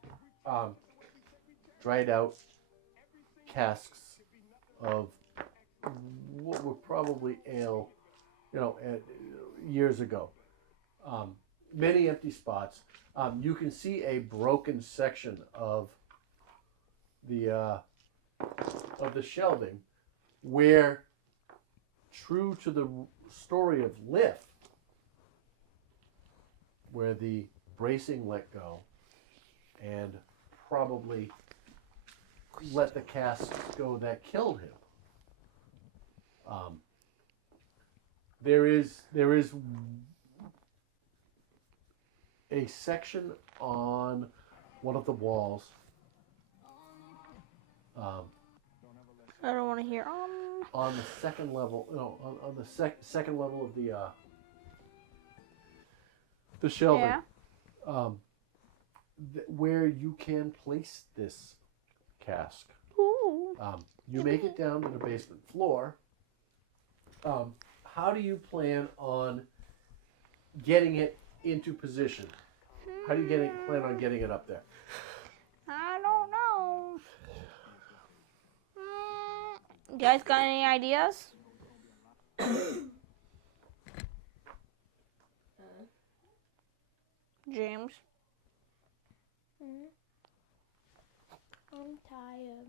dried out casks of what were probably ale, years ago. Many empty spots. You can see a broken section of the shelving, where, true to the story of Lift, where the bracing let go and probably let the cask go that killed him. There is a section on one of the walls. I don't want to hear. On the second level, on the second level of the shelving. Yeah. where you can place this cask. Ooh. You make it down to the basement floor. How do you plan on getting it into position? How do you plan on getting it up there? I don't know. You guys got any ideas? James. I'm tired.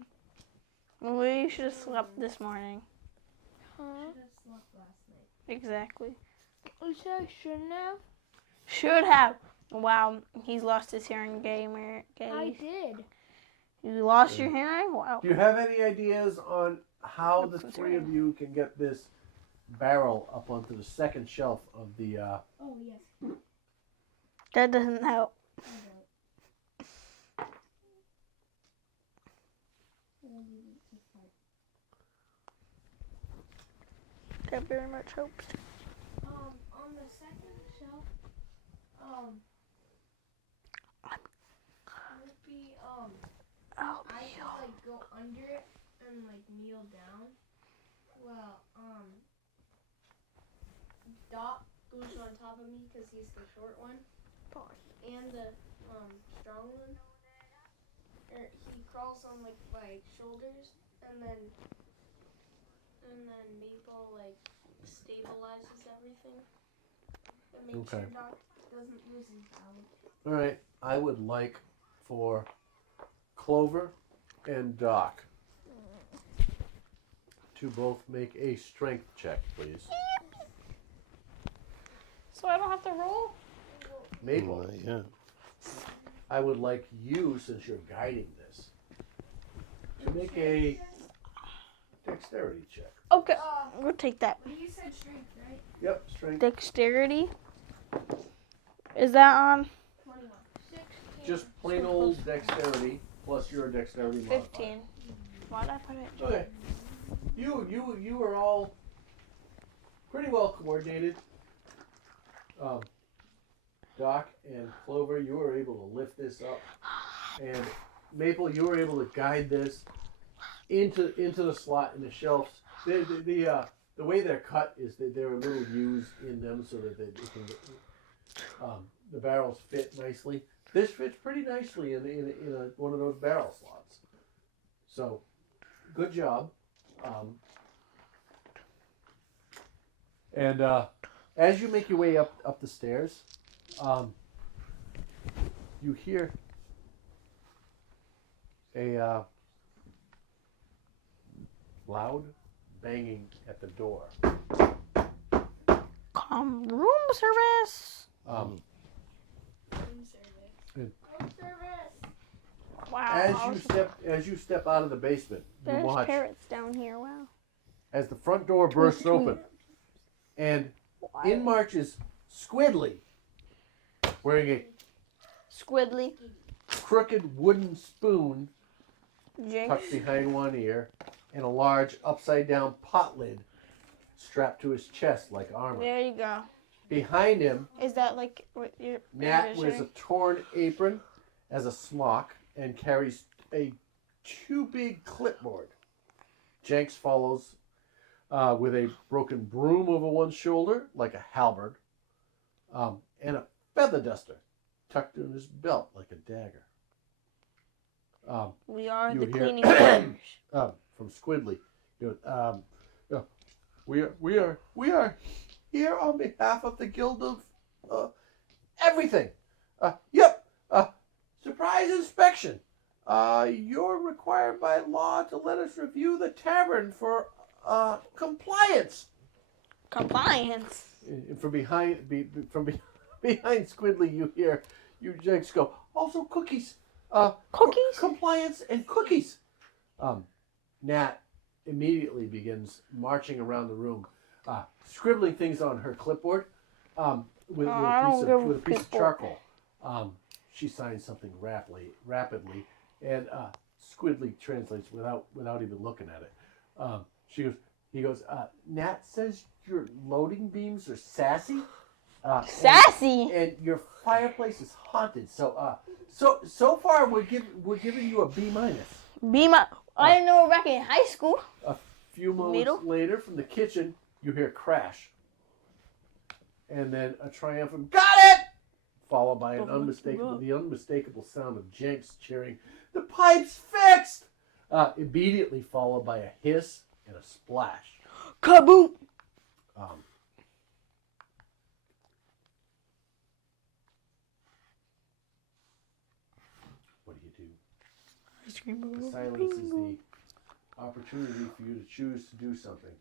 Well, you should have slept this morning. Huh? Should have slept last night. Exactly. You said I shouldn't have? Should have. Wow, he's lost his hearing gamer. I did. You lost your hearing? Wow. Do you have any ideas on how the That's three of you can get this barrel up onto the second shelf of the? Oh, yes. That doesn't help. I don't. We'll leave it to fight. That very much helps. On the second shelf, would be, Oh, I could, like, go under it and, like, kneel down. Well, Doc goes on top of me because he's the short one. And the, strong one. He crawls on, like, my shoulders, and then Maple, like, stabilizes everything. And makes Okay. sure Doc doesn't lose his balance. All right. I would like for Clover and Doc to both make a strength check, please. So I don't have to roll? Maple, Yeah. I would like you, since you're guiding this, to make a dexterity check. Okay, we'll take that. You said strength, right? Yep, strength. Dexterity. Is that on? 21. 16. Just plain old dexterity plus your dexterity modifier. 15. Why'd I put it? Okay. You are all pretty well coordinated. Doc and Clover, you were able to lift this up, and Maple, you were able to guide this into the slot in the shelves. The way they're cut is that there are little U's in them so that it can get, the barrels fit nicely. This fits pretty nicely in one of those barrel slots. So, good job. And as you make your way up the stairs, you hear a loud banging at the door. Come room service. Room service. Good. Room service. Wow. As you step out of the basement, you There's watch parrots down here. Wow. as the front door bursts open, and in marches Squidly, wearing a Squidly. crooked wooden spoon Jinx. tucked behind one ear, and a large upside-down pot lid strapped to his chest like armor. There you go. Behind him, Is that like what you're Nat wears a envisioning? torn apron as a smock and carries a too big clipboard. Jenks follows with a broken broom over one shoulder, like a halberd, and a feather duster tucked in his belt like a dagger. We are you the hear- cleaning workers. From Squidly, we are here on behalf of the Guild of everything. Surprise inspection. You're required by law to let us review the tavern for compliance. Compliance. And from behind Squidly, you hear Jenks go. Also cookies. Cookies? Compliance and cookies. Nat immediately begins marching around the room, scribbling things on her clipboard with a piece of charcoal. She signs something rapidly, and Squidly translates without even looking at it. He goes, Nat says your loading beams are sassy. Sassy. And your fireplace is haunted. So far we're giving you a B minus. I didn't know we're back in high school. A few moments later, from the kitchen, you hear crash, and then a triumphant "Got it!" followed by the unmistakable sound of Jenks cheering, "The pipe's fixed!" Immediately followed by a hiss and a splash. Kaboom! What do? The silence is the opportunity for you to choose to do something.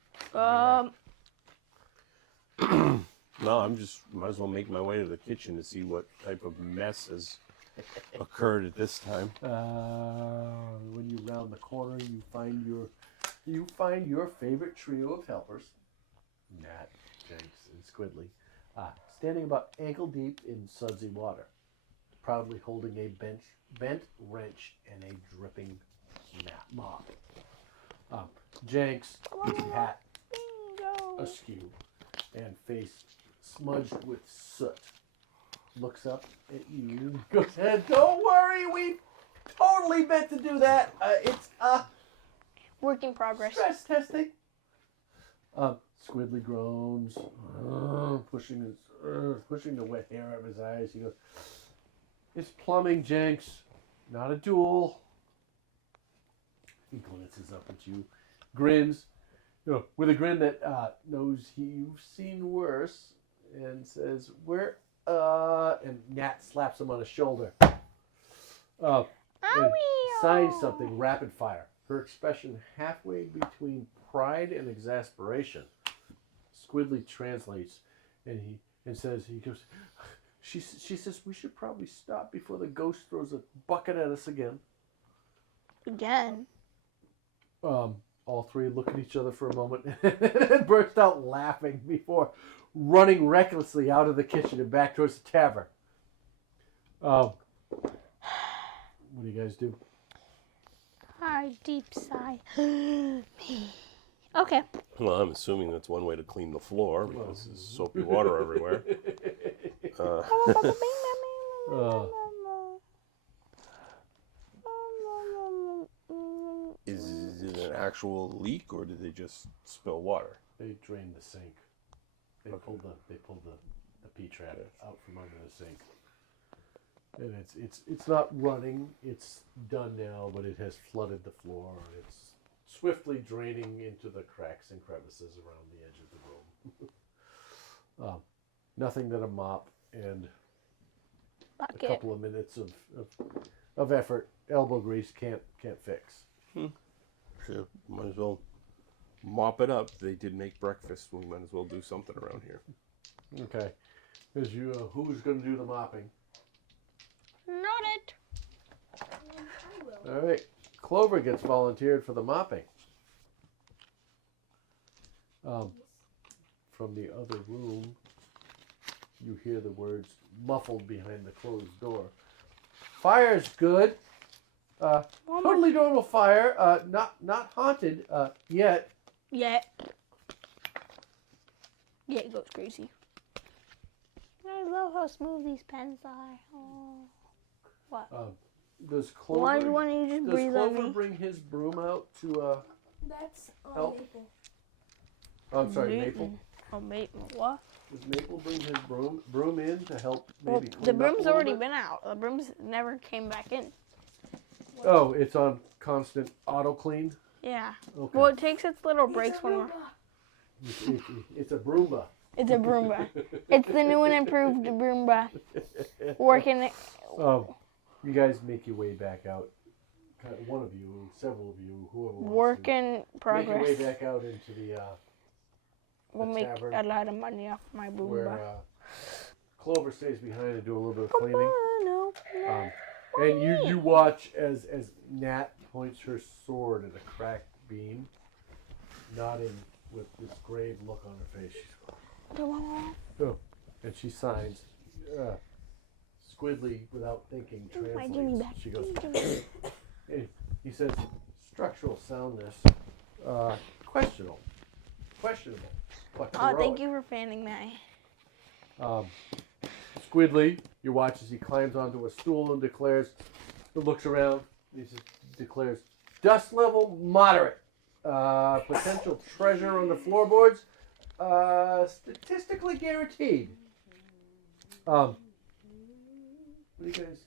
No, I'm just might as well make my way to the kitchen to see what type of mess has occurred at this time. When you round the corner, you find your favorite trio of helpers, Nat, Jenks, and Squidly, standing about ankle deep in sudsy water, proudly holding a bent wrench and a dripping mop. Jenks, hat askew and face smudged with soot, looks up at you and goes, "Don't worry, we totally meant to do that. It's Work in progress. stress testing." Squidly groans, pushing the wet hair out of his eyes. He goes, "It's plumbing, Jenks, not a duel." He glances up at you, grins, with a grin that knows you've seen worse, and says, "Where?" And Nat slaps him on the shoulder. And signs something rapid fire. Her expression halfway between pride and exasperation. Squidly translates, and he goes, she says, "We should probably stop before the ghost throws a bucket at us again." Again. All three look at each other for a moment and burst out laughing before running recklessly out of the kitchen and back towards the tavern. What do you guys do? Deep sigh. Okay. Well, I'm assuming that's one way to clean the floor because there's soapy water everywhere. Is it an actual leak or did they just spill water? They drained the sink. They pulled the P trap out from under the sink. And it's not running. It's done now, but it has flooded the floor. It's swiftly draining into the cracks and crevices around the edge of the room. Nothing that a mop and a couple of minutes of effort, elbow grease can't fix. Sure, might as well mop it up. They did make breakfast. We might as well do something around here. Okay. Who's going to do the mopping? Not it. I will. All right. Clover gets volunteered for the mopping. From the other room, you hear the words muffled behind the closed door. "Fire's good. Totally normal fire. Not haunted yet." Yet. Yeah, it goes crazy. I love how smooth these pens are. Oh. What? Does Clover? Why do you want to just Does breathe on Clover me? bring his broom out to? That's Help. Maple. Oh, I'm sorry, Maple. Oh, Maple. What? Does Maple bring his broom in to help Well, maybe clean the up a broom's little already bit? been out. The broom's never came back in. Oh, it's on constant auto clean. Yeah. Okay. Well, it takes its little breaks when we're. It's a Broomba. It's a Broomba. It's the new and improved Broomba. Working. You guys make your way back out. One of you, several of you, whoever wants Work to. in Make progress. your way back out into the We'll make tavern a lot of money off my where Broomba. Clover stays behind and do a little bit of cleaning. No. And you watch as Nat points her sword at a cracked beam, nodding with this grave look on her face. And she signs. Squidly, without thinking, My Jimmy translates. back. She goes. He says, "Structural soundness, questionable, but Oh, heroic." thank you for fanning me. Squidly, you watch as he climbs onto a stool and looks around. He declares, dust level moderate. Potential treasure on the floorboards. Statistically guaranteed. What do you guys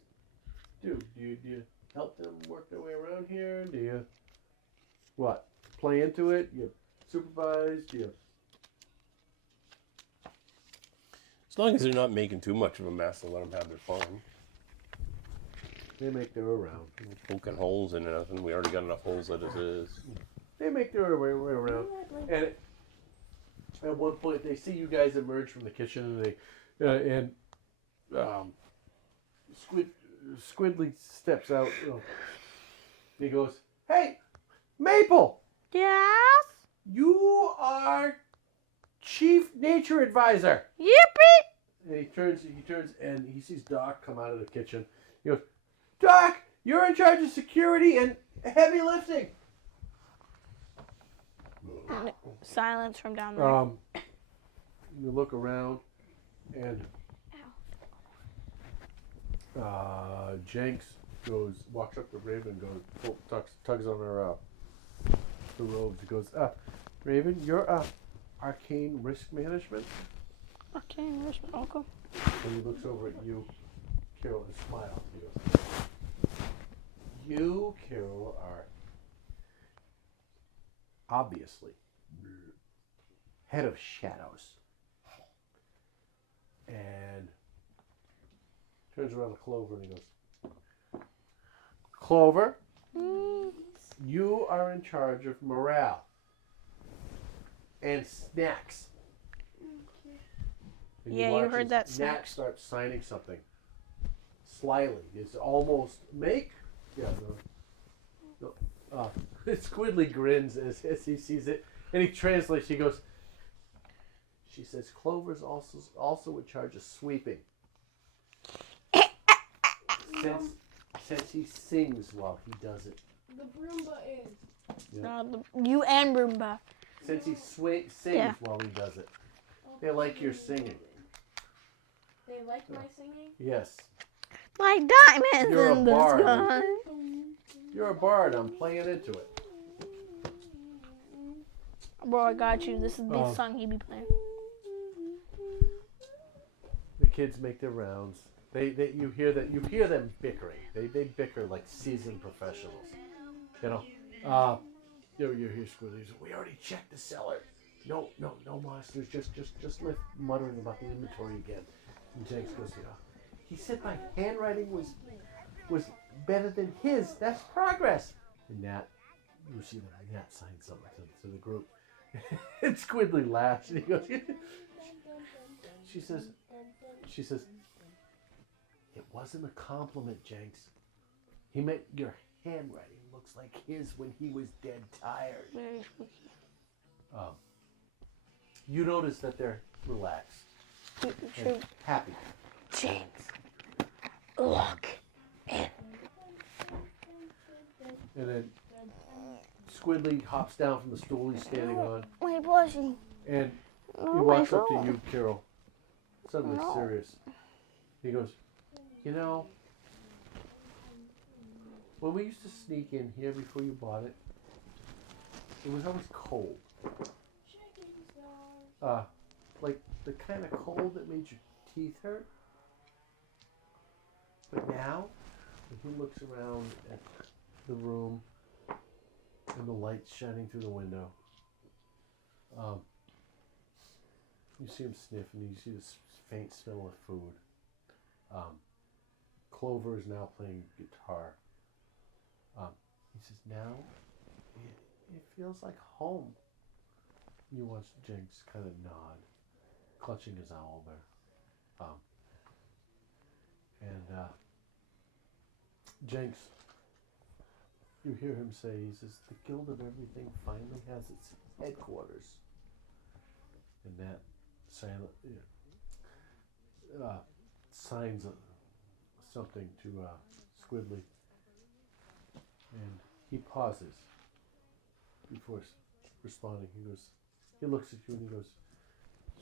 do? Do you help them work their way around here? Do you what? Play into it? You supervise? Do you? As long as they're not making too much of a mess, and let them have their fun. They make their way around. Poking holes in nothing. We already got enough holes as it is. They make their way around, and at one point they see you guys emerge from the kitchen, and Squidly steps out. He goes, "Hey, Maple, Yes. you are Chief Nature Advisor." Yippee! And he turns, and he sees Doc come out of the kitchen. He goes, "Doc, you're in charge of security and heavy lifting." Silence from down there. You look around, and Jenks walks up to Raven, tugs on her robes. He goes, "Raven, you're arcane risk management." Okay, where's my uncle? And he looks over at you, Carol, and smiles. He goes, "You, Carol, are obviously head of shadows." And turns around to Clover and he goes, "Clover, you are in charge of morale and snacks." And Yeah, you watch heard as that Snack starts signing something. Slyly. It's almost make. Yeah, no. Squidly grins as he sees it, and he translates. He goes. She says, "Clover's also in charge of sweeping. Since he sings while he does it. The Broomba is. Yeah. You and Roomba. Since he sings Yeah. while he does it. They like your singing." They like my singing? Yes. Like diamonds You're a in the bard. sky. You're a bard. I'm playing into it. Bro, I got you. This is the Oh. song he be playing. The kids make their rounds. You hear them bickering. They bicker like seasoned professionals. You know. You hear Squidly. "We already checked the cellar. No monsters. Just muttering about the inventory again." And Jenks goes, "He said my handwriting was better than his. That's progress." And Nat, you see that Nat signed something to the group. And Squidly laughs and he goes, She says, "It wasn't a compliment, Jenks. He meant your handwriting looks like his when he was dead tired." Very spooky. You notice that they're relaxed and happy. James, look. And then Squidly hops down from the stool he's standing on, My plushie. and he Oh, walks my up to God. you, Carol, suddenly No. serious. He goes, when we used to sneak in here before you bought it, it was always cold. Like the kind of cold that made your teeth hurt. But now, when he looks around at the room and the lights shining through the window, you see him sniff and you see this faint smell of food. Clover is now playing guitar. He says, "Now it feels like home." You watch Jenks kind of nod, clutching his owlbear. Jenks, you hear him say, he says, "The Guild of Everything finally has its headquarters." And that signs something to Squidly. And he pauses before responding. He looks at you and he goes,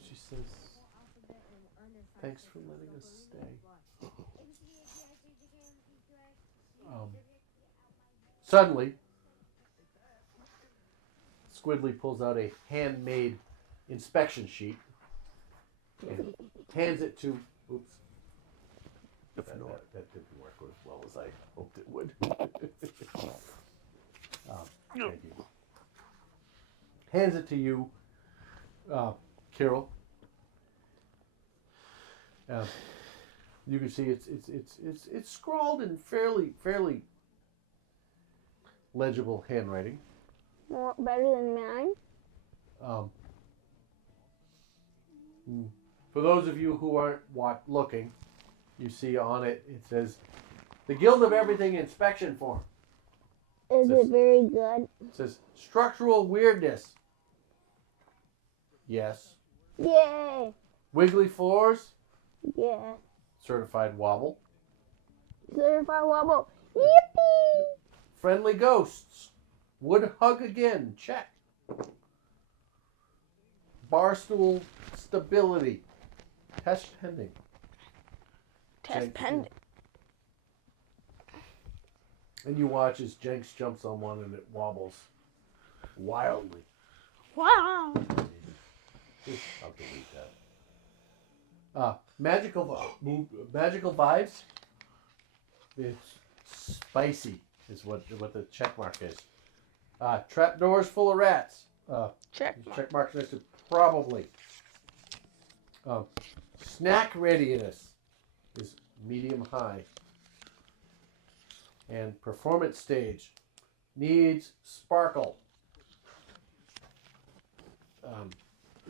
"She says Thanks for letting us stay. Suddenly, Squidly pulls out a handmade inspection sheet and hands it to. Oops. That didn't work as well as I hoped it would. Thank you. Hands it to you, Carol. You can see it's scrawled in fairly legible handwriting. More better than mine. For those of you who aren't looking, you see on it, it says, the Guild of Everything inspection form. Is it very good? It says, structural weirdness. Yes. Yay! Wiggly floors. Yeah. Certified wobble. Certified wobble. Yippee! Friendly ghosts. Would hug again. Check. Barstool stability. Test pending. Test pending. And you watch as Jenks jumps on one and it wobbles wildly. Wow. I'll delete that. Magical vibes. It's spicy, is what the check mark is. Trapdoors full of rats. Check marks next to probably. Snack readiness is medium high. And performance stage needs sparkle.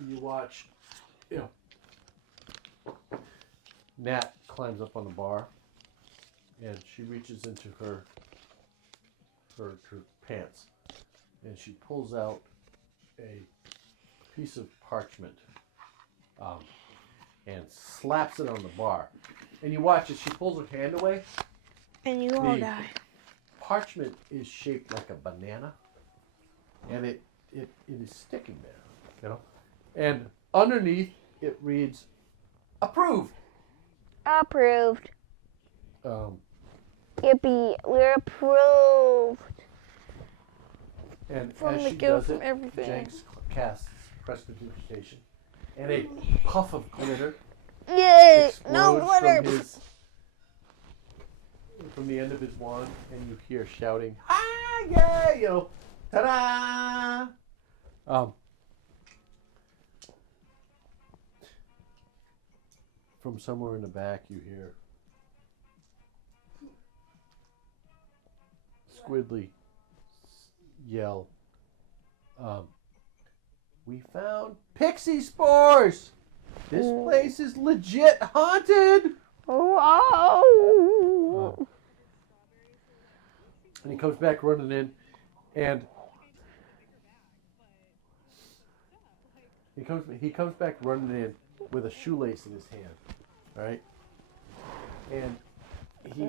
You watch, Nat climbs up on the bar, and she reaches into her pants, and she pulls out a piece of parchment, and slaps it on the bar. And you watch as she pulls her hand away. And you all die. Parchment is shaped like a banana, and it is sticking there, And underneath it reads, "Approved." Approved. Yippee! We're approved. And From as the she guild, does from it, everything. Jenks casts prestidigitation, and a puff of glitter Yay! No explodes glitter. from the end of his wand, and you hear shouting, "Ah, yeah!" Ta-da! From somewhere in the back, you hear Squidly yell, "We found pixie spores! This place is legit haunted!" Wow! And he comes back running in, and he comes back running in with a shoelace in his hand, right? And he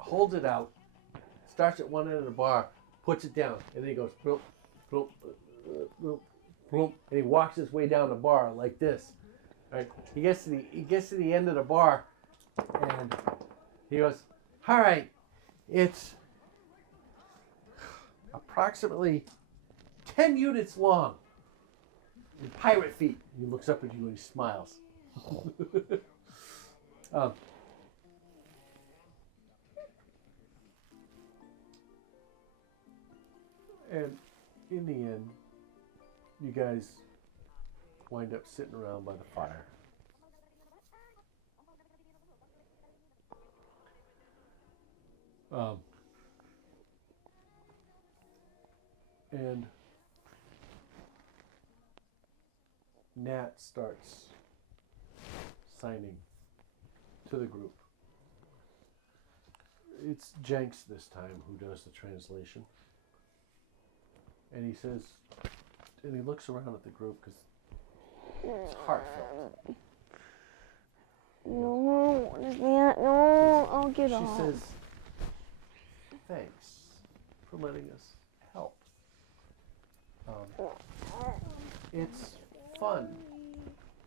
holds it out, starts at one end of the bar, puts it down, and then he goes, bloop, bloop, bloop, bloop, and he walks his way down the bar like this. Right? He gets to the end of the bar, and he goes, "All right, it's approximately 10 units long in pirate feet." He looks up at you and he smiles. And in the end, you guys wind up sitting around by the fire. And Nat starts signing to the group. It's Jenks this time who does the translation. And he says, and he looks around at the group because it's heartfelt. No, what is that? No, I'll get off. She says, "Thanks for letting us help. It's fun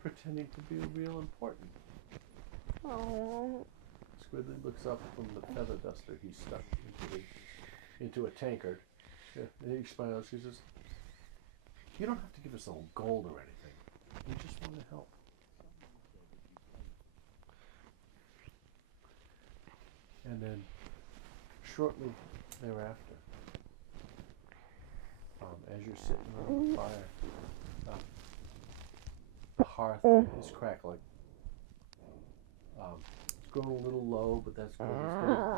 pretending to be real important. Oh. Squidly looks up from the feather duster he stuck into a tankard. And he smiles. He says, "You don't have to give us all gold or anything. We just want to help." And then, shortly thereafter, as you're sitting around the fire, the hearth is crackling. It's growing a little low, but that's good.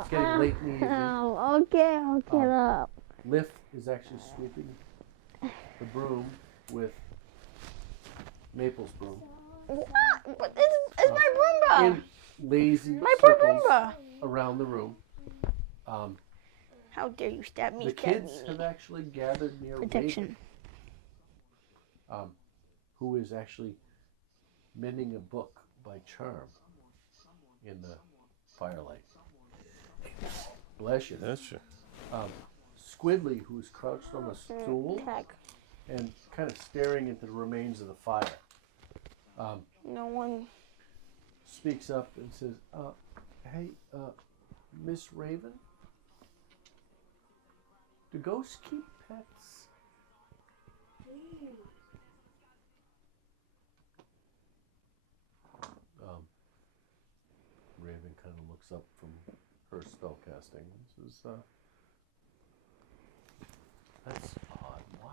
It's getting late in the evening. Oh, okay, I'll get up. Lift is actually sweeping the broom with Maple's broom What? But this is my Roomba. in lazy My circles Roomba. around the room. How dare you stab me? The stab kids me. have actually gathered near Protection. Raven, who is actually mending a book by charm in the firelight. Bless you. That's true. Squidly, who's crouched on a stool Heck, and kind of staring into the remains of the fire, no one. speaks up and says, "Hey, Miss Raven, do ghosts keep pets?" Raven kind of looks up from her spell casting and says, "That's odd. Why?"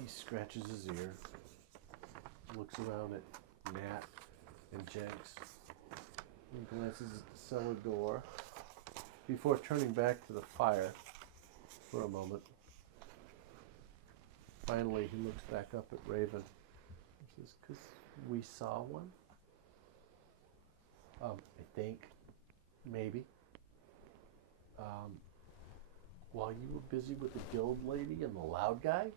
He scratches his ear, looks around at Nat and Jenks, and glances at the cellar door before turning back to the fire for a moment. Finally, he looks back up at Raven and says, "'Cause we saw one? I think, maybe. While you were busy with the guild lady and the loud guy,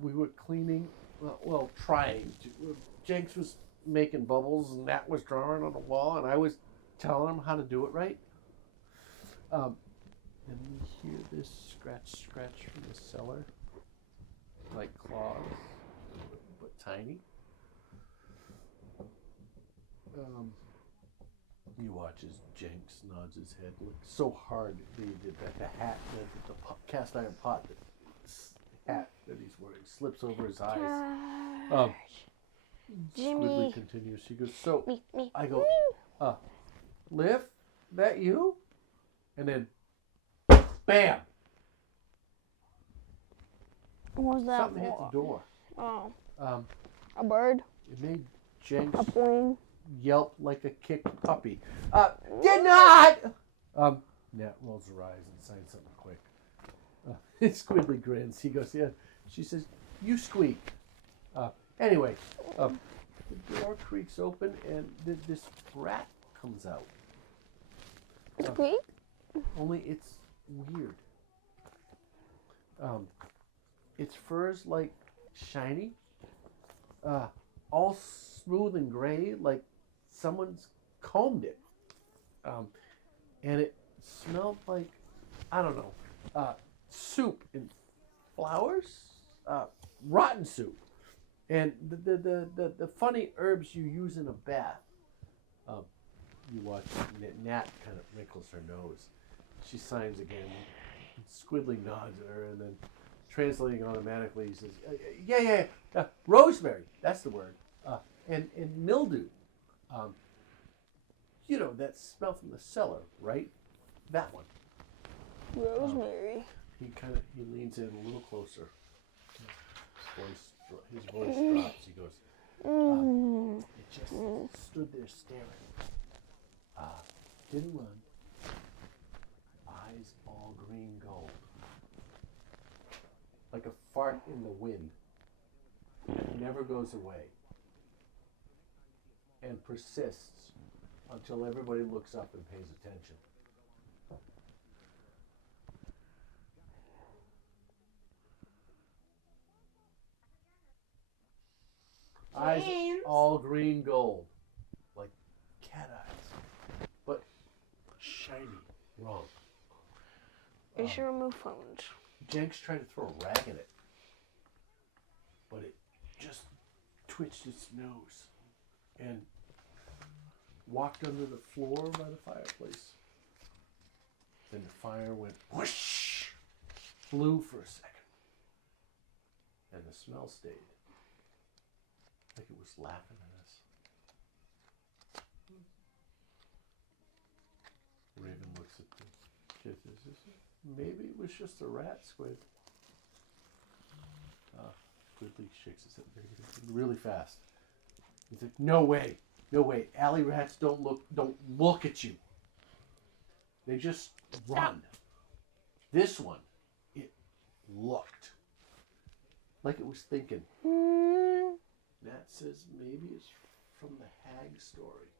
we were cleaning, trying to. Jenks was making bubbles and Nat was drawing on the wall and I was telling him how to do it right. And we hear this scratch from the cellar, like claws, but tiny. You watch as Jenks nods his head, looks so hard that the hat, the cast iron pot, the hat that he's wearing slips over his eyes. Jimmy. Squidly continues. He goes, "So Me. I go, Liv, that you?" And then, bam! What was that Something hit for? the door. Oh, Um, a bird? it made Jenks A plane? yelp like a kicked puppy. Did not! Nat rolls her eyes and signs something quick. Squidly grins. He goes, "Yeah." She says, "You squeak." Anyway, the door creaks open and this rat comes out. Squeak? Only it's weird. Its fur's like shiny, all smooth and gray, like someone's combed it. And it smelled like, I don't know, soup and flowers, rotten soup, and the funny herbs you use in a bath. You watch Nat kind of wrinkles her nose. She signs again. Squidly nods at her, and then translating automatically, he says, "Yeah, rosemary. That's the word. And mildew. You know that smell from the cellar, right? That one." Rosemary. He leans in a little closer. His voice drops. He goes, "It just stood there staring. Didn't run. Eyes all green gold. Like a fart in the wind. It never goes away. And persists until everybody looks up and pays attention." Eyes all green gold. Like cat eyes. But shiny. Wrong. You should remove phones. Jenks tried to throw a rag at it. but it just twitched its nose and walked under the floor by the fireplace. Then the fire went whoosh, flew for a second, and the smell stayed, like it was laughing at us. Raven looks at the kid and says, maybe it was just a rat, Squid. Squidly shakes his head really fast. He's like, no way, no way. Alley rats don't look at you. They just run. This one, it looked like it was thinking. Nat says maybe it's from the hag story.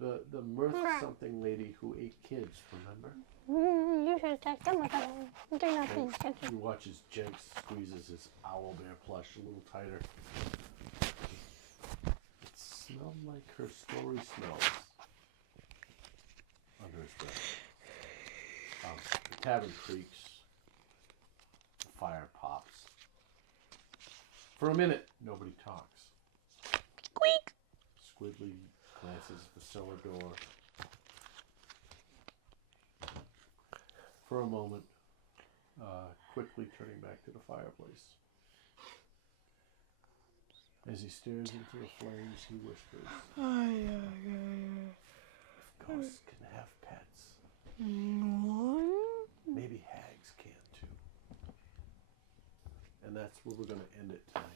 The mirth something lady who ate kids, remember? You should attack them with that. They're not paying attention. He watches Jenks squeezes his owl bear plush a little tighter. It smelled like her story smells under his breath. The tavern creaks. The fire pops. For a minute, nobody talks. Squeak! Squidly glances at the cellar door. For a moment, quickly turning back to the fireplace. As he stares into the flames, he whispers, if ghosts can have pets, maybe hags can too. And that's where we're going to end it tonight.